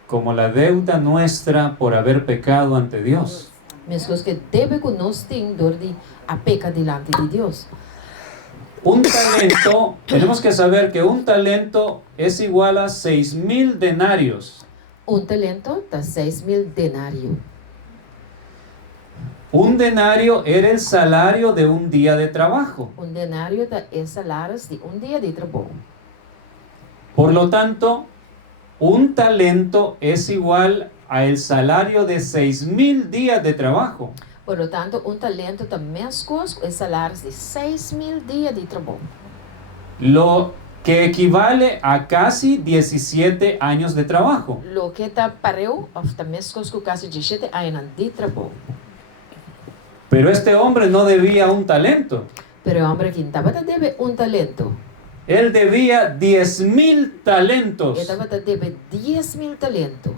Como la deuda nuestra por haber pecado ante Dios. Mesmo que deve que nós temos dor de a peca delante de Deus. Un talento, tenemos que saber que un talento es igual a 6,000 denarios. Talento está 6,000 denários. Un denario era el salario de un día de trabajo. Denário está salário de dia de trabalho. Por lo tanto, un talento es igual a el salario de 6,000 días de trabajo. Por lo tanto, talento está mesmo com os salários de 6,000 dias de trabalho. Lo que equivale a casi 17 años de trabajo. Lo que está pareu, of the mescos que casi 17 años de trabajo. Pero este hombre no debía un talento. Pero el hombre que estaba debe un talento. Él debía 10,000 talentos, Estaba debe 10,000 talentos.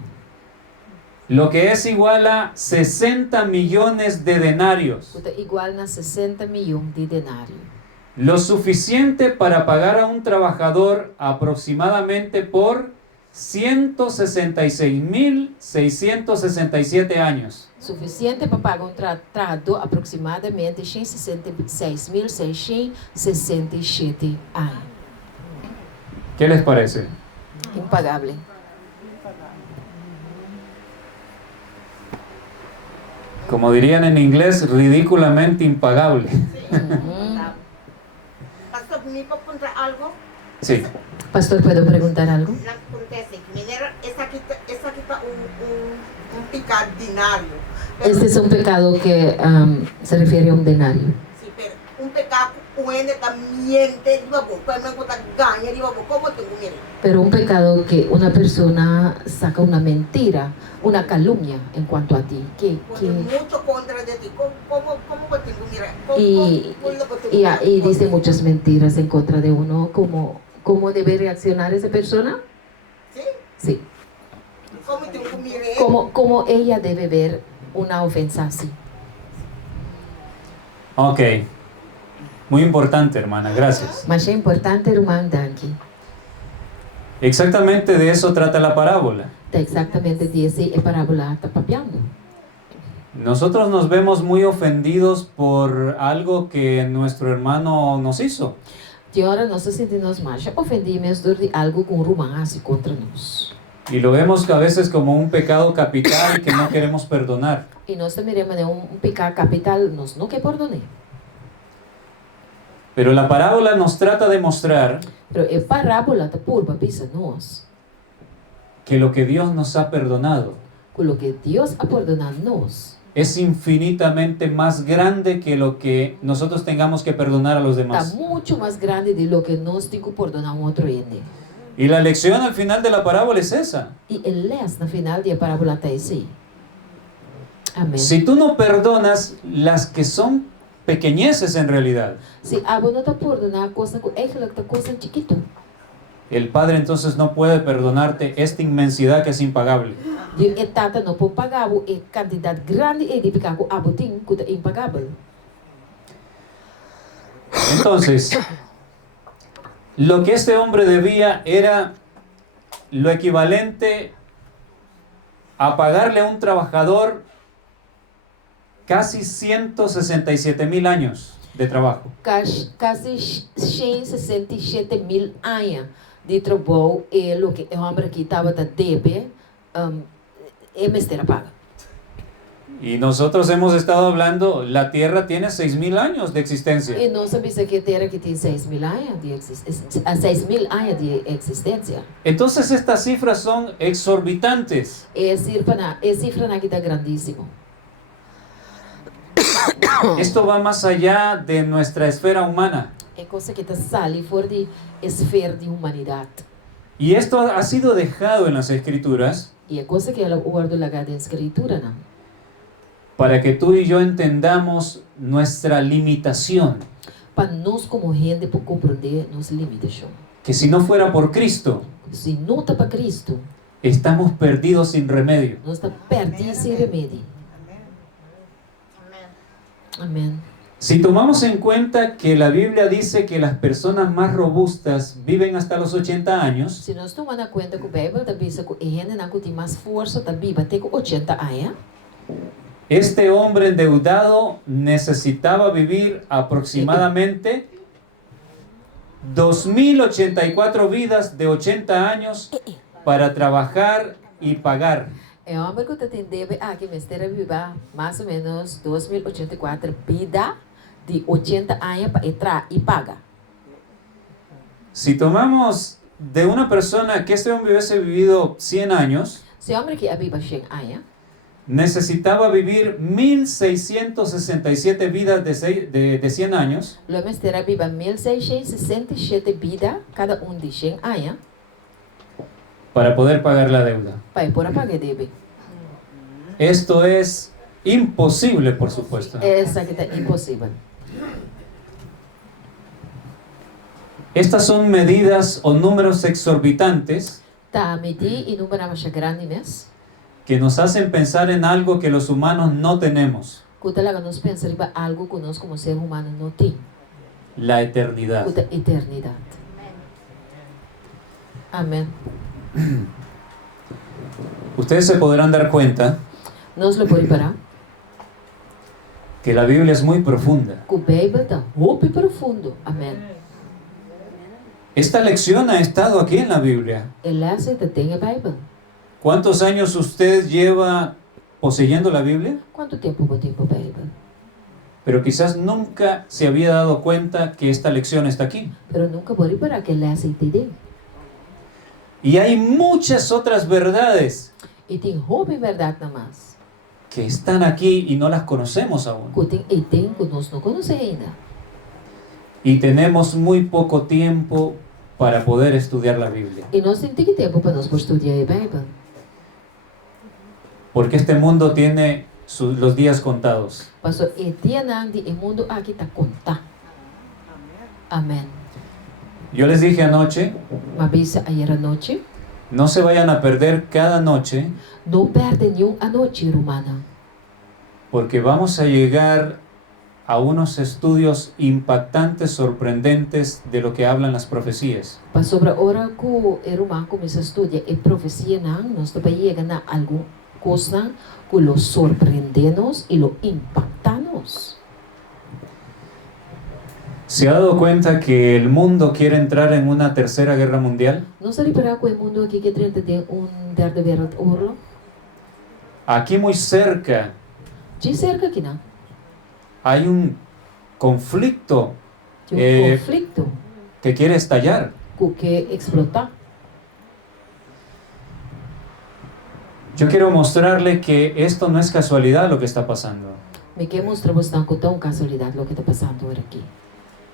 lo que es igual a 60 millones de denarios. Puta igual a 60 millones de denarios. Lo suficiente para pagar a un trabajador aproximadamente por 166,667 años. Suficiente para pagar un trabajador aproximadamente 166,667 años. ¿Qué les parece? Impagable. Como dirían en inglés, ridículamente impagable. Pastor, ¿me puedo contar algo? Sí. Pastor, ¿puedo preguntar algo? Acontece que esa quita un pecado dinario. Este es un pecado que se refiere a un denario. Sí, pero un pecado puede también te digo, cuando me gusta ganar, digo, ¿cómo te mire? Pero un pecado que una persona saca una mentira, una calumnia en cuanto a ti. Porque mucho contra de ti, ¿cómo te mire? Y dice muchas mentiras en contra de uno. ¿Cómo debe reaccionar esa persona? ¿Sí? Sí. ¿Cómo te mire? ¿Cómo ella debe ver una ofensa así? Ok. Muy importante, hermana. Gracias. Mas é importante, irmã Danke. Exactamente de eso trata la parábola. Está exactamente desse a parábola está papiando. Nosotros nos vemos muy ofendidos por algo que nuestro hermano nos hizo. De hora nós nos sentimos mais ofendidos de algo com romance contra nós. Y lo vemos a veces como un pecado capital que no queremos perdonar. E nós também temos um pecado capital, nós não quer perdonar. Pero la parábola nos trata de mostrar Pero a parábola está por para nós que lo que Dios nos ha perdonado com o que Deus a perdonar nós. es infinitamente más grande que lo que nosotros tengamos que perdonar a los Está demás. muito mais grande de lo que nós temos que perdonar outro ende. Y la lección al final de la parábola es esa. E el les na final da parábola está assim. Amém. Si tú no perdonas las que son pequeñeces en realidad, Se a não está perdonar coisa que eigenlijk está coisa chiquito. el Padre entonces no puede perdonarte esta inmensidad que es impagable. De etata não pode pagar a quantidade grande de pecar com abotim que é impagável. Entonces, lo que este hombre debía era lo equivalente a pagarle a un trabajador casi 167,000 años de trabajo. Quase 167,000 anos de trabalho é o que o homem que estava da debe é mestre paga. Y nosotros hemos estado hablando, la tierra tiene 6,000 años de existencia. E nós sabemos que terra que tem 6,000 anos de existência, 6,000 anos de existência. Entonces estas cifras son exorbitantes. É cifra na que está grandíssimo. Esto va más allá de nuestra esfera humana. É coisa que está sali fora de esfera de humanidade. Y esto ha sido dejado en las escrituras E é coisa que ela guarda lagada em escritura, não? para que tú y yo entendamos nuestra limitación. Para nós como gente por compreender nos limitações. Que si no fuera por Cristo, Se não está para Cristo, estamos perdidos sin remedio. nós está perdidos sem remédio. Amém. Si tomamos en cuenta que la Biblia dice que las personas más robustas viven hasta los 80 años, Se nós tomamos conta que a Bíblia está dizendo que a gente não tem mais força, está viva até com 80 anos. este hombre endeudado necesitaba vivir aproximadamente 2,084 vidas de 80 años para trabajar y pagar. É um homem que tem deve aqui, mas terá viva mais ou menos 2084 vida de 80 anos para entrar e pagar. Si tomamos de una persona que este hombre hubiese vivido 100 años, Se o homem que viva 100 anos, necesitaba vivir 1667 vidas de 100 años Lumens terá viva 1667 vida cada de 100 anos para poder pagar la deuda. para por pagar deve. Esto es imposible, por supuesto. Essa que está impossível. Estas son medidas o números exorbitantes Tá medir e número mais grande mes. que nos hacen pensar en algo que los humanos no tenemos, Kuta laga nos pensar em algo que nós como ser humano não tem. la eternidad. Kuta eternidade. Amém. Ustedes se podrán dar cuenta Nós lo podemos parar. que la Biblia es muy profunda. Que a Bíblia está muito profundo. Amém. Esta lección ha estado aquí en la Biblia. Ela aceita tem a Bíblia. ¿Cuántos años usted lleva poseyendo la Biblia? Quanto tempo você tem a Bíblia? Pero quizás nunca se había dado cuenta que esta lección está aquí. Pero nunca pode parar que ela aceita dele. Y hay muchas otras verdades E tem roupa em verdade na mais. que están aquí y no las conocemos aún. Que tem que nós não conhecemos ainda. Y tenemos muy poco tiempo para poder estudiar la Biblia. E nós temos que tempo para nós estudar a Bíblia. Porque este mundo tiene los días contados. Pastor, e dia nandi e mundo aqui está contar. Amém. Yo les dije anoche, Uma vez ayer à noite, no se vayan a perder cada noche, não perde nenhum a noite romana. porque vamos a llegar a unos estudios impactantes, sorprendentes de lo que hablan las profecías. Para sobre a hora que o romano começa a estudar a profecia, nós também chegamos a alguma coisa que lo sorprende-nos e lo impacta-nos. ¿Se ha dado cuenta que el mundo quiere entrar en una tercera guerra mundial? Nós estamos para que o mundo aqui que trata de derde wereldoorlog. Aquí muy cerca De cerca aqui, não? hay un conflicto De conflito que quiere estallar. que quer explotar. Yo quiero mostrarle que esto no es casualidad lo que está pasando, Me quer mostrar bastante que tão casualidade o que está passando aqui.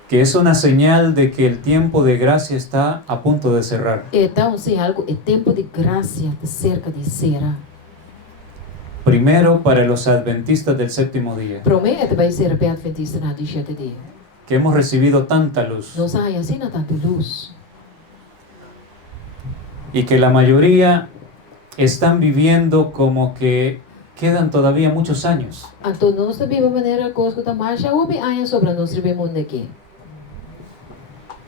que es una señal de que el tiempo de gracia está a punto de cerrar. Então, sim, algo é tempo de graça de cerca de cera. Primero para los adventistas del séptimo día, Promete vai ser a adventista na 17 dia. que hemos recibido tanta luz Nós aí assim não tanto luz. y que la mayoría están viviendo como que quedan todavía muchos años. Então, nós também vamos maneira coisa que está mais já houve anos sobre nós receber mundo aqui.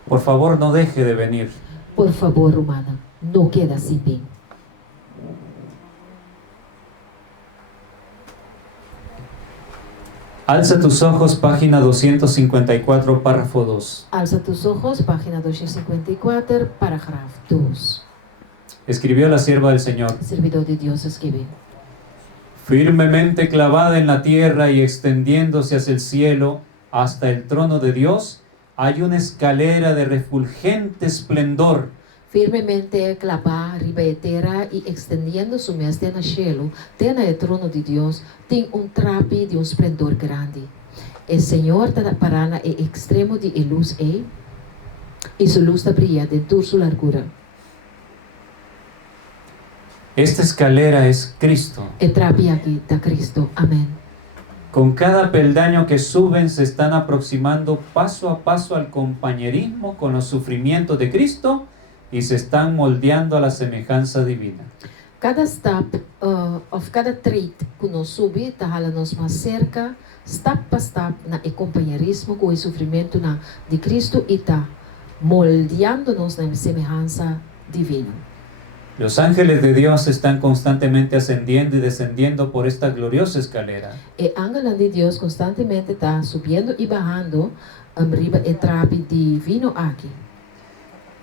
Por favor, no deje de venir. Por favor, romana, não queda assim bem. Alza tus ojos, página 254, párrafo 2. Alça tus ojos, página 254, parágrafo 2. Escribió la sierva del Señor: Servidor de Deus escreve: firmemente clavada en la tierra y extendiéndose hacia el cielo hasta el trono de Dios, hay una escalera de refulgente esplendor firmemente clavada riba a terra e extendiendo su mestre no cielo, tem o trono de Deus, tem trape de esplendor grande. O Senhor está para no extremo de luz e sua luz está brilha dentro sua largura. Esta escalera es Cristo. E trape aqui está Cristo. Amém. Con cada peldaño que suben se están aproximando paso a paso al compañerismo con los sufrimientos de Cristo y se están moldeando a la semejanza divina. Cada step of cada trait que nós subir está nos mais cerca, step por step, na companheirismo com o sofrimento de Cristo e está moldeando-nos na semelhança divina. Los ángeles de Dios están constantemente ascendiendo y descendiendo por esta gloriosa escalera. E ángeles de Deus constantemente está subindo e bajando arriba e trape divino aqui.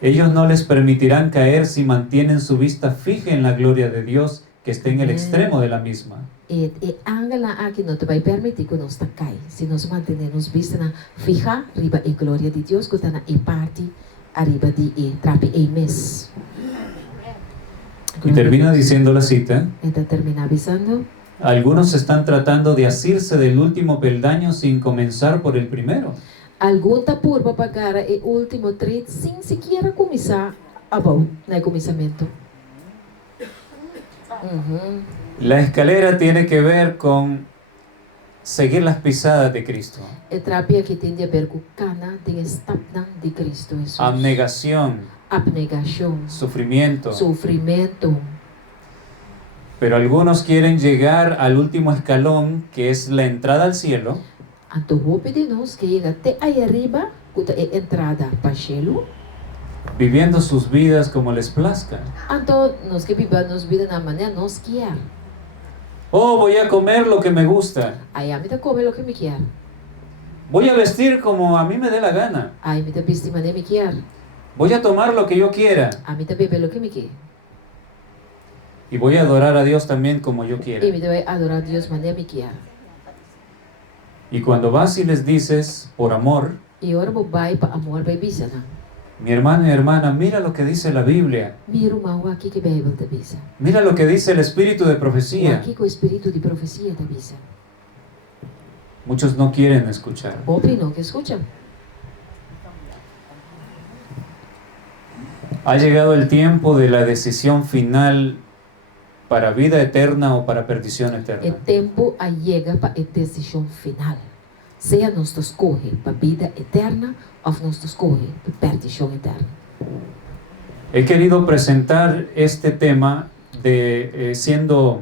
Ellos no les permitirán caer si mantienen su vista fija en la gloria de Dios que está en el extremo de la misma. E ángeles aqui não te vai permitir que nós caia, se nós mantermos vista na fija arriba e glória de Deus que está na parte arriba de trape e mes. Y termina diciendo la cita: Então termina avisando. Algunos están tratando de asirse del último peldaño sin comenzar por el primero. Algum tá por para pagar o último trade sem sequer começar a bom, no começamento. La escalera tiene que ver con seguir las pisadas de Cristo. É terapia que tem a ver com cana de estapnan de Cristo Jesus. Abnegación, Abnegação, sufrimiento. sofrimento. Pero algunos quieren llegar al último escalón, que es la entrada al cielo, Então, hope de nós que chega até aí arriba, que é entrada para o cielo. viviendo sus vidas como les plazca. Então, nós que vivemos vida na maneira nós quer. Oh, voy a comer lo que me gusta. Aí a mim tá comer o que me quer. Voy a vestir como a mí me dé la gana. Aí me tá vestir maneira me quer. Voy a tomar lo que yo quiera. A mim tá beber o que me quer. Y voy a adorar a Dios también como yo quiera. E me vai adorar a Deus maneira me quer. Y cuando vas y les dices, por amor, E ora vou vai para amor vai bisa na. mi hermano y hermana, mira lo que dice la Biblia. Mi irmão aqui que Bíblia tá bisa. Mira lo que dice el espíritu de profecía. Aqui com o espírito de profecia tá bisa. Muchos no quieren escuchar. Hope não que escuta. Ha llegado el tiempo de la decisión final para vida eterna o para perdición É eterna. tempo a chega para a decisão final. Seja nós escolhe para vida eterna ou nós escolhe para perdição eterna. He querido presentar este tema de siendo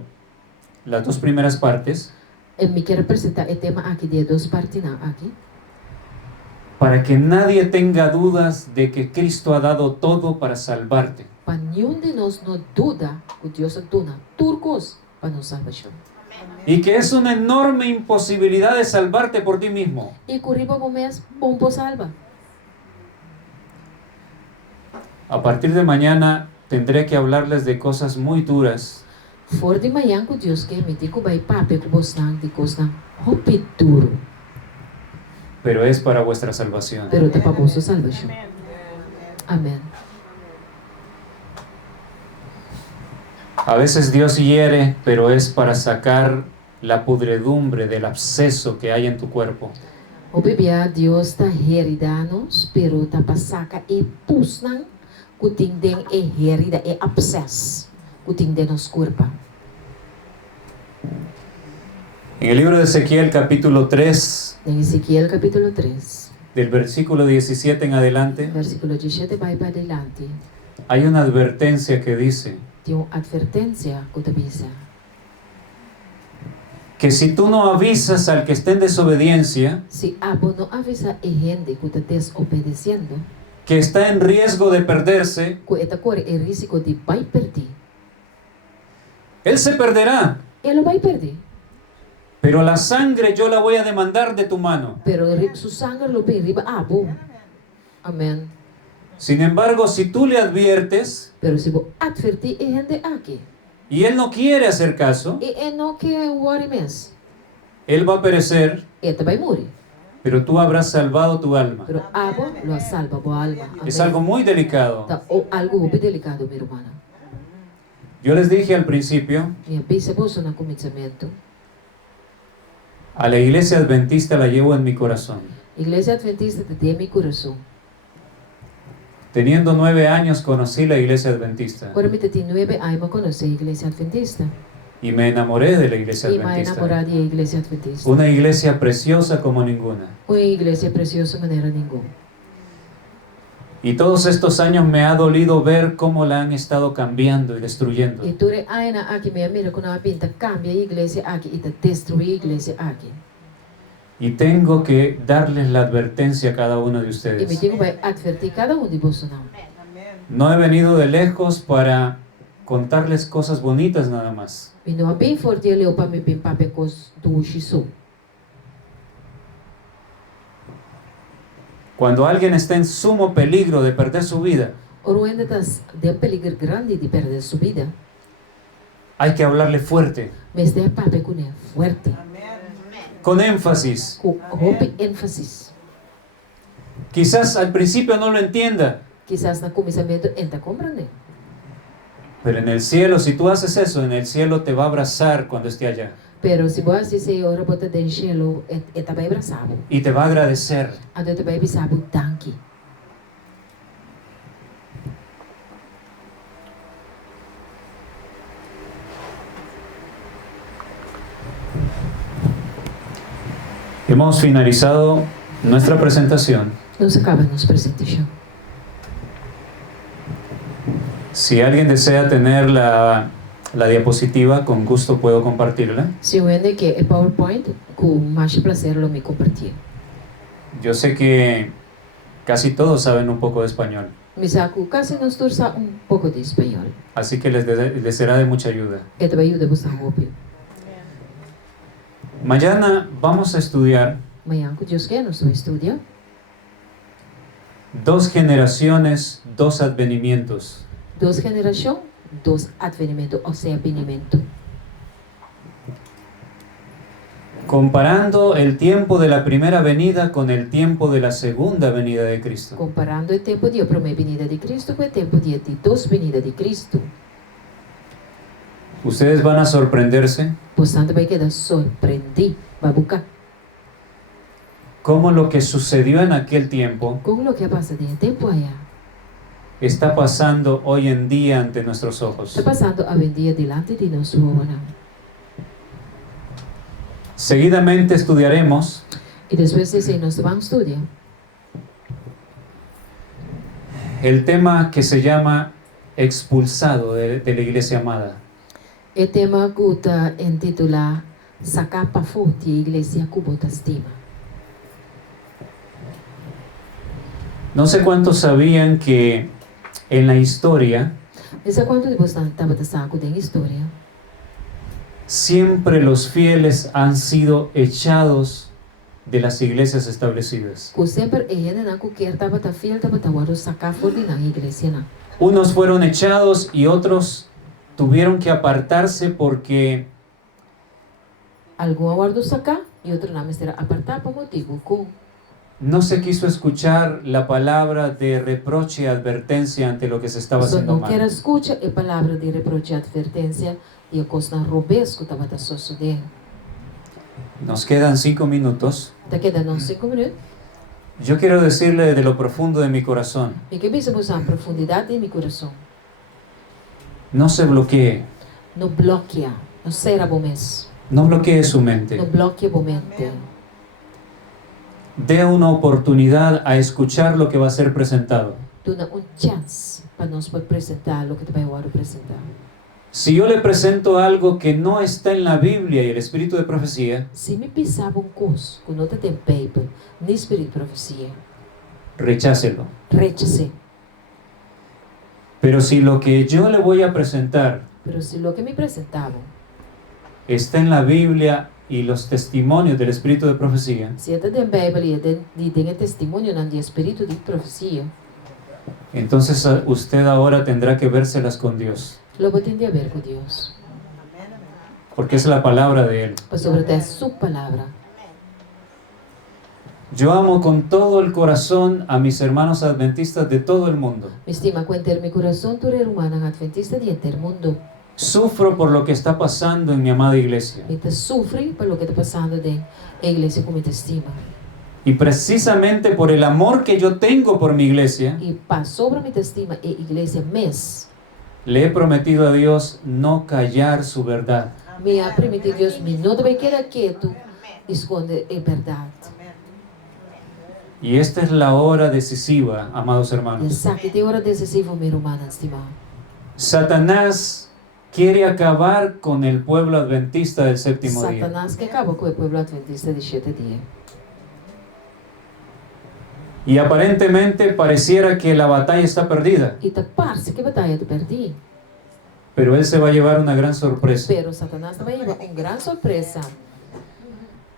las dos primeras partes Eu me quero apresentar o tema aqui de duas partes aqui. para que nadie tenga dudas de que Cristo ha dado todo para salvarte. Para nenhum de nós não duda que Deus dona turcos para nos salvação. Y que es una enorme imposibilidad de salvarte por ti mismo. E corriba o mês bom por salva. A partir de mañana tendré que hablarles de cosas muy duras, For de manhã com Deus que me digo vai pape com bostan de coisa hopi duro, pero es para vuestra salvación. pero tá para vossa salvação. Amém. A veces Dios hiere, pero es para sacar la pudredumbre del absceso que hay en tu cuerpo. O bebê Deus tá heridanos, pero tá para saca e pusnan kutingden e herida e abscess kutingden nos corpo. En el libro de Ezequiel capítulo 3, Em Ezequiel capítulo 3, del versículo 17 en adelante, versículo 17 vai para adelante. hay una advertencia que dice Tem uma advertência que te avisa que si tú no avisas al que esté en desobediencia, se abo não avisa e gente que está desobedecendo, que está en riesgo de perderse, que está corre o risco de vai perder. él se perderá, Ele vai perder, pero la sangre yo la voy a demandar de tu mano. pero su sangue lo vai riba abo. Amém. Sin embargo, si tú le adviertes Pero se vou advertir e gente aqui, y él no quiere hacer caso, e não quer worry mais, él va a perecer, ele vai morrer. pero tú habrás salvado tu alma. Pero abo lo salva a alma. Es algo muy delicado. Tá, algo bem delicado, minha irmã. Yo les dije al principio, Minha bisa bolsa no começamento. a la iglesia adventista la llevo en mi corazón. Igreja Adventista de mi coração. Teniendo 9 años conocí la iglesia adventista Agora me tem 9 anos conhecer a Igreja Adventista. y me enamoré de la iglesia E mais adventista. enamorada da Igreja Adventista. Una iglesia preciosa como ninguna. Uma igreja preciosa de maneira nenhuma. Y todos estos años me ha dolido ver cómo la han estado cambiando y destruyendo. E toda a ana aqui me mira quando a pinta cambia a igreja aqui e destruir a igreja aqui. Y tengo que darles la advertencia a cada uno de E me ustedes. tenho que advertir cada de vocês não. No he venido de lejos para contarles cosas bonitas nada más. Me não é bem forte ele para me bem papecos do Xisu. Cuando alguien está en sumo peligro de perder su vida, Oro ainda está de peligro grande de perder sua vida. hay que hablarle fuerte, Mas de pape com ele forte, con énfasis. com roupa ênfasis. Quizás al principio no lo entienda, Quizás no começamento ainda compreende. pero en el cielo, si tú haces eso, en el cielo te va a abrazar cuando esté allá. Pero se você se ora bota de gelo, é também abraçado. y te va a agradecer. Ando também abraçado tanque. Hemos finalizado nuestra presentación. Nós acaba nossa apresentação. Si alguien desea tener la diapositiva, con gusto puedo compartirla. Se o ende que é PowerPoint, com mais prazer lo me compartilhar. Yo sé que casi todos saben un poco de español, Me saco quase nos torça pouco de espanhol. así que les será de mucha ayuda. É também ajuda você a ouvir. Mañana vamos a estudiar Amanhã, com Deus quer, nós vamos estudar 2 generaciones, 2 advenimientos. 2 gerações, 2 advenimentos, ou seja, advenimento. Comparando el tiempo de la primera venida con el tiempo de la segunda venida de Cristo. Comparando o tempo de primeira venida de Cristo com o tempo de duas venidas de Cristo. Ustedes van a sorprenderse Você vai quedar surpreendido, vai buscar cómo lo que sucedió en aquel tiempo com o que passa de tempo allá. está pasando hoy en día ante nuestros Está ojos. passando a vendia delante de nosso olho. Seguidamente estudiaremos E depois disso, nós vamos estudar el tema que se llama expulsado de la iglesia amada. o tema que está intitulado Sacar para fora a igreja que você estima. No sé cuántos sabían que en la historia Mas quanto de você estava de saco da história? siempre los fieles han sido echados de las iglesias establecidas. Que sempre ele não quer estava da filha estava da guarda sacar fora da igreja não. Unos fueron echados y otros tuvieron que apartarse porque Algum guarda sacar e outro não, mas era apartar por motivo que no se quiso escuchar la palabra de reproche y advertencia ante lo que se estaba só haciendo não quer mal. escutar a palavra de reproche e advertência e a coisa robesco estava da sucedendo. Nos quedan 5 minutos. Está quedando 5 minutos. Yo quiero decirle de lo profundo de mi corazón, E que pensamos a profundidade de meu coração. no se bloquee, Não bloqueia, não será bom mês. no bloquee su mente. Não bloqueia bom mente. Dé una oportunidad a escuchar lo que va a ser presentado. Dá chance para nós apresentar o que tu vai agora apresentar. Si yo le presento algo que no está en la Biblia y el espíritu de profecía, Se me pensava coisa que não tem Bíblia, nem Espírito de Profecia, rechácelo. rechace. Pero si lo que yo le voy a presentar Pero se o que me apresentava, está en la Biblia y los testimonios del espíritu de profecía, se está em Bíblia e tem testemunho no Espírito de Profecia, entonces usted ahora tendrá que vérselas con Dios, logo tem a ver com Deus. porque es la palabra de Él. Para sobre sua palavra. Yo amo con todo el corazón a mis hermanos adventistas de todo el mundo. Me estima com inteiro meu coração, tu eres humana, adventista de inteiro mundo. Sufro por lo que está pasando en mi amada iglesia. Me te sofre por lo que está passando de a igreja como te estima. Y precisamente por el amor que yo tengo por mi iglesia, E para sobre me te estima a igreja mes. le he prometido a Dios no callar su verdad. Me ha permitido Deus me não vai querer quieto, esconde a verdade. Y esta es la hora decisiva, amados E hermanos. sabe que tem hora decisiva, meu irmão, estimado. Satanás quiere acabar con el pueblo adventista del séptimo día. Satanás que acaba com o povo adventista de 7 dias. Y aparentemente pareciera que la batalla está perdida, E te parece que a batalha tu perdi. pero él se va a llevar una gran sorpresa. Pero Satanás também leva uma grande surpresa.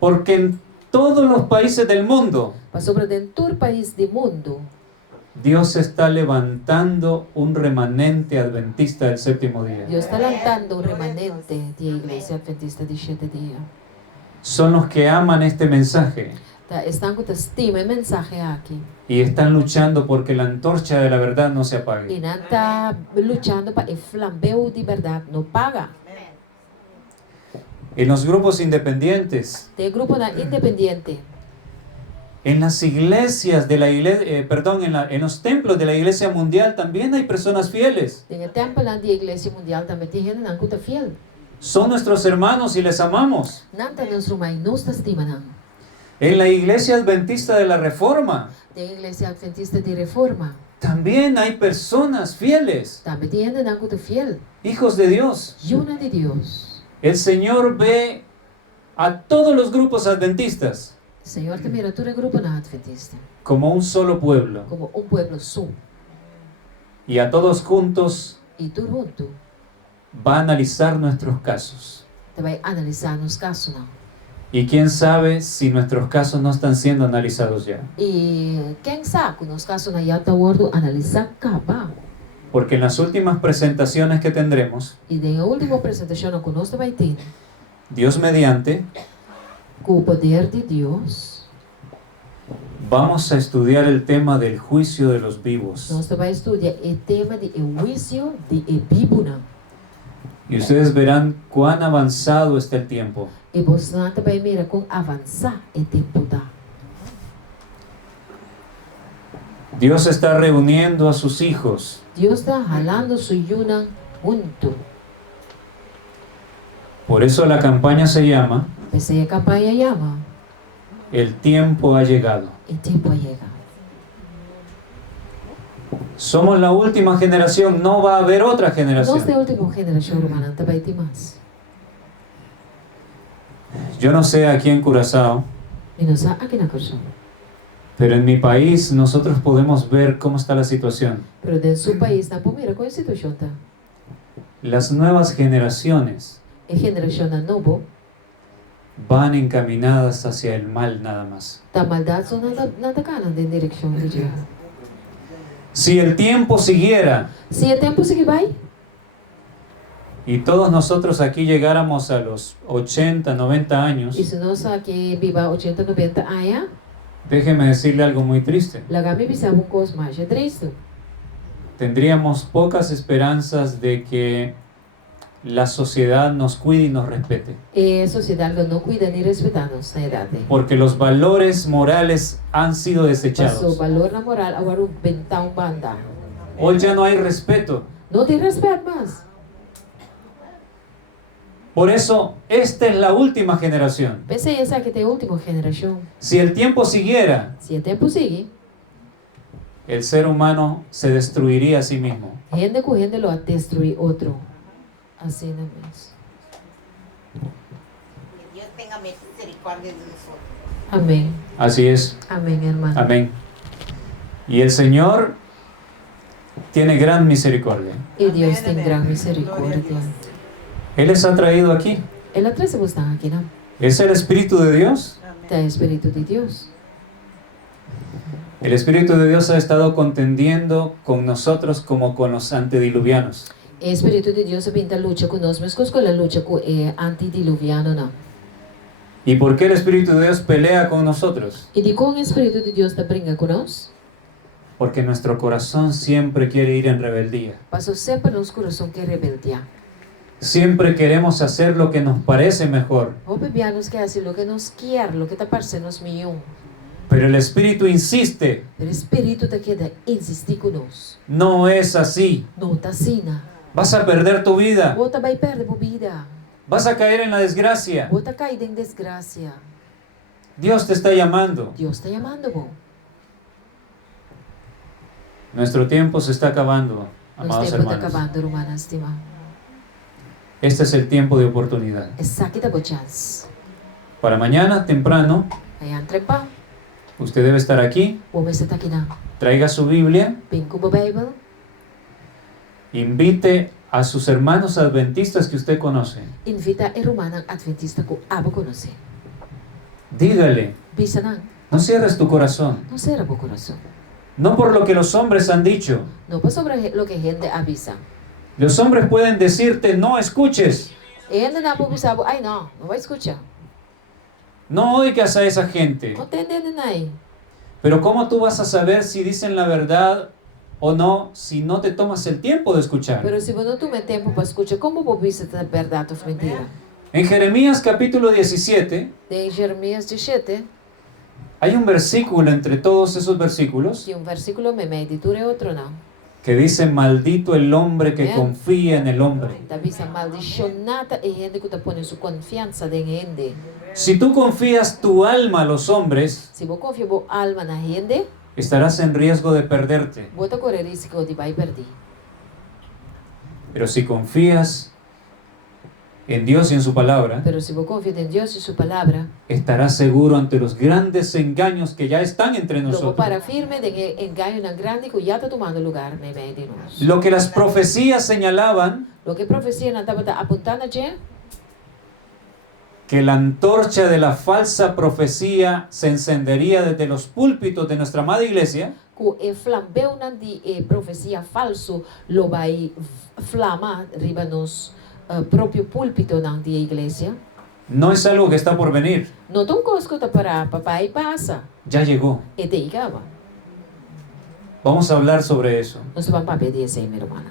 Porque en todos los países del mundo, Para sobre dentro do país do mundo, Dios está levantando un remanente adventista del séptimo día. Deus está lançando um remanente de igreja adventista de 7 dias. Son los que aman este mensaje Estão com estima e mensagem aqui. y están luchando porque la antorcha de la verdad no se apague. E não está lutando para o flambeu de verdade não paga. en los grupos independientes, De grupo na independiente. en las iglesias de la iglesia, en los templos de la iglesia mundial también hay personas fieles. De tempel aan die iglesia mundial também tem gente nan kuta fiel. Son nuestros hermanos y les amamos. Nanta nos rumai nos estima nan. En la iglesia adventista de la Reforma De iglesia adventista de reforma. también hay personas fieles, Também tem gente nan kuta fiel. hijos de Dios. Juna de Dios. El Señor ve a todos los grupos adventistas Senhor te mira tu grupo na adventista. como un solo pueblo Como pueblo só. y a todos juntos E tu junto. va a analizar nuestros casos. Te vai analisar nos casos não. Y quién sabe si nuestros casos no están siendo analizados ya. E quem sabe nos casos na yata wordo analisar caba. Porque en las últimas presentaciones que tendremos, E na última apresentação que nós vai ter, Dios mediante, com o poder de Deus, vamos a estudiar el tema del juicio de los vivos. nós vamos estudar o tema de juízo de Bíblia. Y ustedes verán cuán avanzado está el tiempo. E você também mira com avançar o tempo tá. Dios está reuniendo a sus hijos Deus está jalando su yuna junto. Por eso la campaña se llama Essa é a campanha chama. El tiempo ha llegado. O tempo chega. Somos la última generación, no va a haber otra Nós generación. da última geração humana também tem mais. Yo no sé aquí en Curazao, E nós aqui na Corsão. pero en mi país nosotros podemos ver cómo está la situación. Pero dentro do seu país, na primeira com a situação tá. Las nuevas generaciones A geração nova, van encaminadas hacia el mal nada más. da maldade só nada cana na direção de Deus. Si el tiempo siguiera Se o tempo seguir vai, y todos nosotros aquí llegáramos a los 80, 90 años, e se nós aqui viva 80, 90 anos, déjeme decirle algo muy triste. lagami bisaba coisa mais triste. Tendríamos pocas esperanzas de que la sociedad nos cuide y nos respete. E a sociedade não cuida nem respeita nos na idade. Porque los valores morales han sido Passou desechados. valor na moral, agora o bentão banda. Hoy ya no hay respeto. Não tem respeito mais. Por eso, esta es la última generación. Pensei essa que tem a última geração. Si el tiempo siguiera, Se o tempo seguir, el ser humano se destruiría a sí mismo. gente correndo lo a destruir outro. Assim não é mesmo. Que Dios tenga misericordia de nosotros. Amém. Así es. Amém, irmão. Amén. Y el Señor tiene gran misericordia. E Deus tem grande misericórdia. Él les ha traído aquí. Ela traz você aqui, não? Es el Espíritu de Dios. Tem o Espírito de Deus. El Espíritu de Dios ha estado contendiendo con nosotros como con los antediluvianos. O Espírito de Deus pinta luta conosco, mas com a luta com o antediluviano, não. ¿Y por qué el Espíritu de Dios pelea con nosotros? E de como o Espírito de Deus está brinca conosco? Porque nuestro corazón siempre quiere ir en rebeldía. Passou sempre nos coração que rebeldia. Siempre queremos hacer lo que nos parece mejor. O bebianos que hace lo que nos quer, lo que está parecendo melhor. Pero el Espíritu insiste, O Espírito te queda insistir conosco. no es así. Não está assim, não. Vas a perder tu vida. Bota vai perder a vida. Vas a caer en la desgracia. Bota cair em desgraça. Dios te está llamando. Deus está chamando, bom. Nuestro tiempo se está acabando, Nosso amados tempo está hermanos. acabando, irmã estima. Este es el tiempo de oportunidad. Essa aqui tá boa chance. Para mañana, temprano, Aí entrepa, usted debe estar aquí. o homem está aqui, não. Traiga su Biblia. Vem com a Bíblia. Invite a sus hermanos adventistas que usted conoce. Invita a romana adventista que aba conhecer. Dígale, Bisa não. no cierres tu corazón. Não será bom coração. No por lo que los hombres han dicho. Não para sobre lo que gente avisa. Los hombres pueden decirte, no escuches. E ainda não para ai não, não vai escutar. No oigas a esa gente. Não entendendo aí. Pero ¿cómo tú vas a saber si dicen la verdad o no si no te tomas el tiempo de escuchar? Pero se você não toma tempo para escutar, como você está verdade ou mentira? En Jeremías capítulo 17 Em Jeremias 17, hay un versículo entre todos esos versículos tinha versículo me editura e outro não. que dice, maldito el hombre que Amén. confía en el hombre. Davi sa maldicionata e gente que põe sua confiança em gente. Si tú confías tu alma a los hombres, Se você confia bo alma na gente, estarás en riesgo de perderte. bota correr risco de vai perder. Pero si confías en Dios y en su palabra, Pero se você confia em Deus e sua palavra, estarás seguro ante los grandes engaños que ya están entre logo nosotros. para firme de engaño na grande que já está tomando lugar no meio de nós. Lo que las profecías señalaban, Lo que a profecia não estava apontando a que la antorcha de la falsa profecía se encendería desde los púlpitos de nuestra amada iglesia, que o flambeu de profecia falso lo vai flama riba nos próprio púlpito da igreja. no es algo que está por venir, Não tão coisa que está para papai passa. ya llegó. E te igava. Vamos a hablar sobre eso. Nós vamos para pedir isso aí, minha irmã.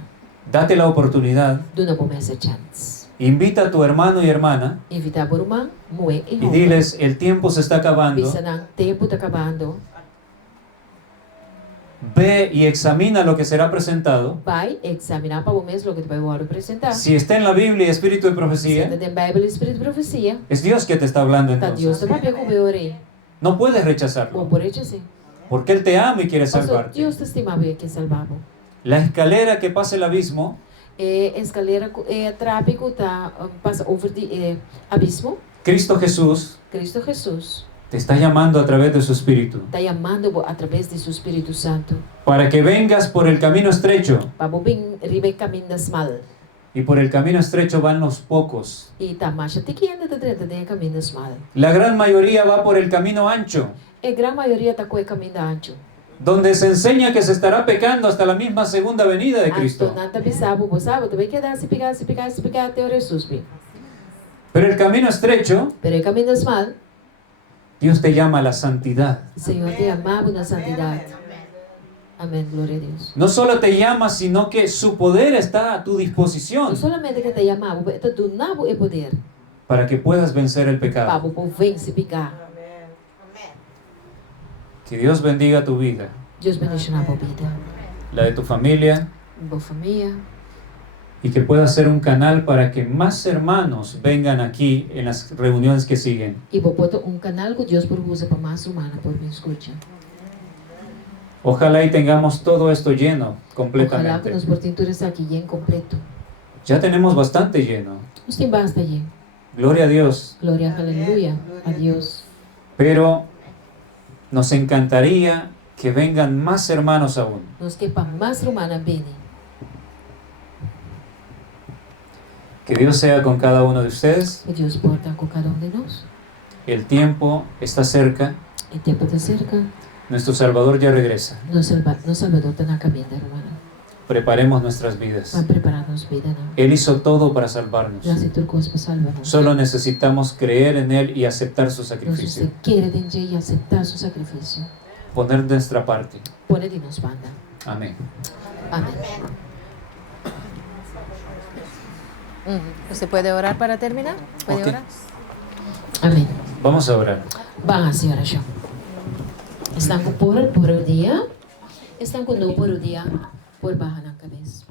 Date la oportunidad, Duna bom essa chance. invita a tu hermano y hermana Invitar por irmã, moe e y diles, el tiempo se está acabando, Bisa ng tempo está acabando. ve y examina lo que será presentado. Vai examinar para o mês lo que te vai apresentar. Si está en la Biblia y espíritu de Se profecía, tem Bíblia e Espírito de Profecia, es Dios que te está hablando tá Deus entonces. está para ver orei. No puedes Bom rechazarlo, por isso sim. porque Él te ama y quiere Pastor, salvarte. Deus te estimava e que salvava. La escalera que pasa el abismo Escalera tráfico tá passa over de abismo. Cristo Jesús Cristo Jesus te está llamando a través de su espíritu está chamando através de seu Espírito Santo. para que vengas por el camino estrecho, Para bem ribe caminho das mal. y por el camino estrecho van los pocos. E tá mais te que anda dentro de caminho das mal. La gran mayoría va por el camino ancho, E gran maioria tá com o caminho ancho. donde se enseña que se estará pecando hasta la misma segunda venida de Cristo. Não tá pensando, você sabe, tu vai quedar se pegar até o Jesus. Pero el camino estrecho, Pero o caminho das mal, Dios te llama a la santidad. o Senhor te amava na santidade. Amém, glória a Deus. No solo te llama, sino que su poder está a tu disposición Não somente que te amava, te donava o poder para que puedas vencer el para pecado. o povo vencer pecar. Que Dios bendiga tu vida, Deus bendiga a tua vida, la de tu familia, boa família, y que puedas ser un canal para que más hermanos vengan aquí en las reuniones que siguen. e vou botar canal que Deus usa para mais humana, por me escutar. Ojalá y tengamos todo esto lleno Ojalá que completamente. nos portinturas aqui em completo. Ya tenemos bastante lleno. Nós tem basta aí. Gloria a Dios. Glória, aleluia, a Deus. Pero nos encantaría que vengan más hermanos aún. Nós que para mais humana bem. Que Dios sea con cada uno de ustedes. Que Deus porta com cada de nós. El tiempo está cerca. O tempo está cerca. Nuestro Salvador ya regresa. Nosso Salvador está na caminho, hermana. Preparemos nuestras vidas. Vai preparar-nos vida, não? Él hizo todo para salvarnos. Já se turcou para salvar-nos. Solo necesitamos creer en Él y aceptar su Nós sacrificio. você quer entender e aceitar seu sacrifício. Poner nuestra parte. Pone de nos banda. Amén. Amém. ¿Usted puede orar para terminar? ¿Puede Ok. orar? Amém. Vamos a orar. Vão a senhora já. Estão com por o dia. Estão com por o dia. Por barra na cabeça.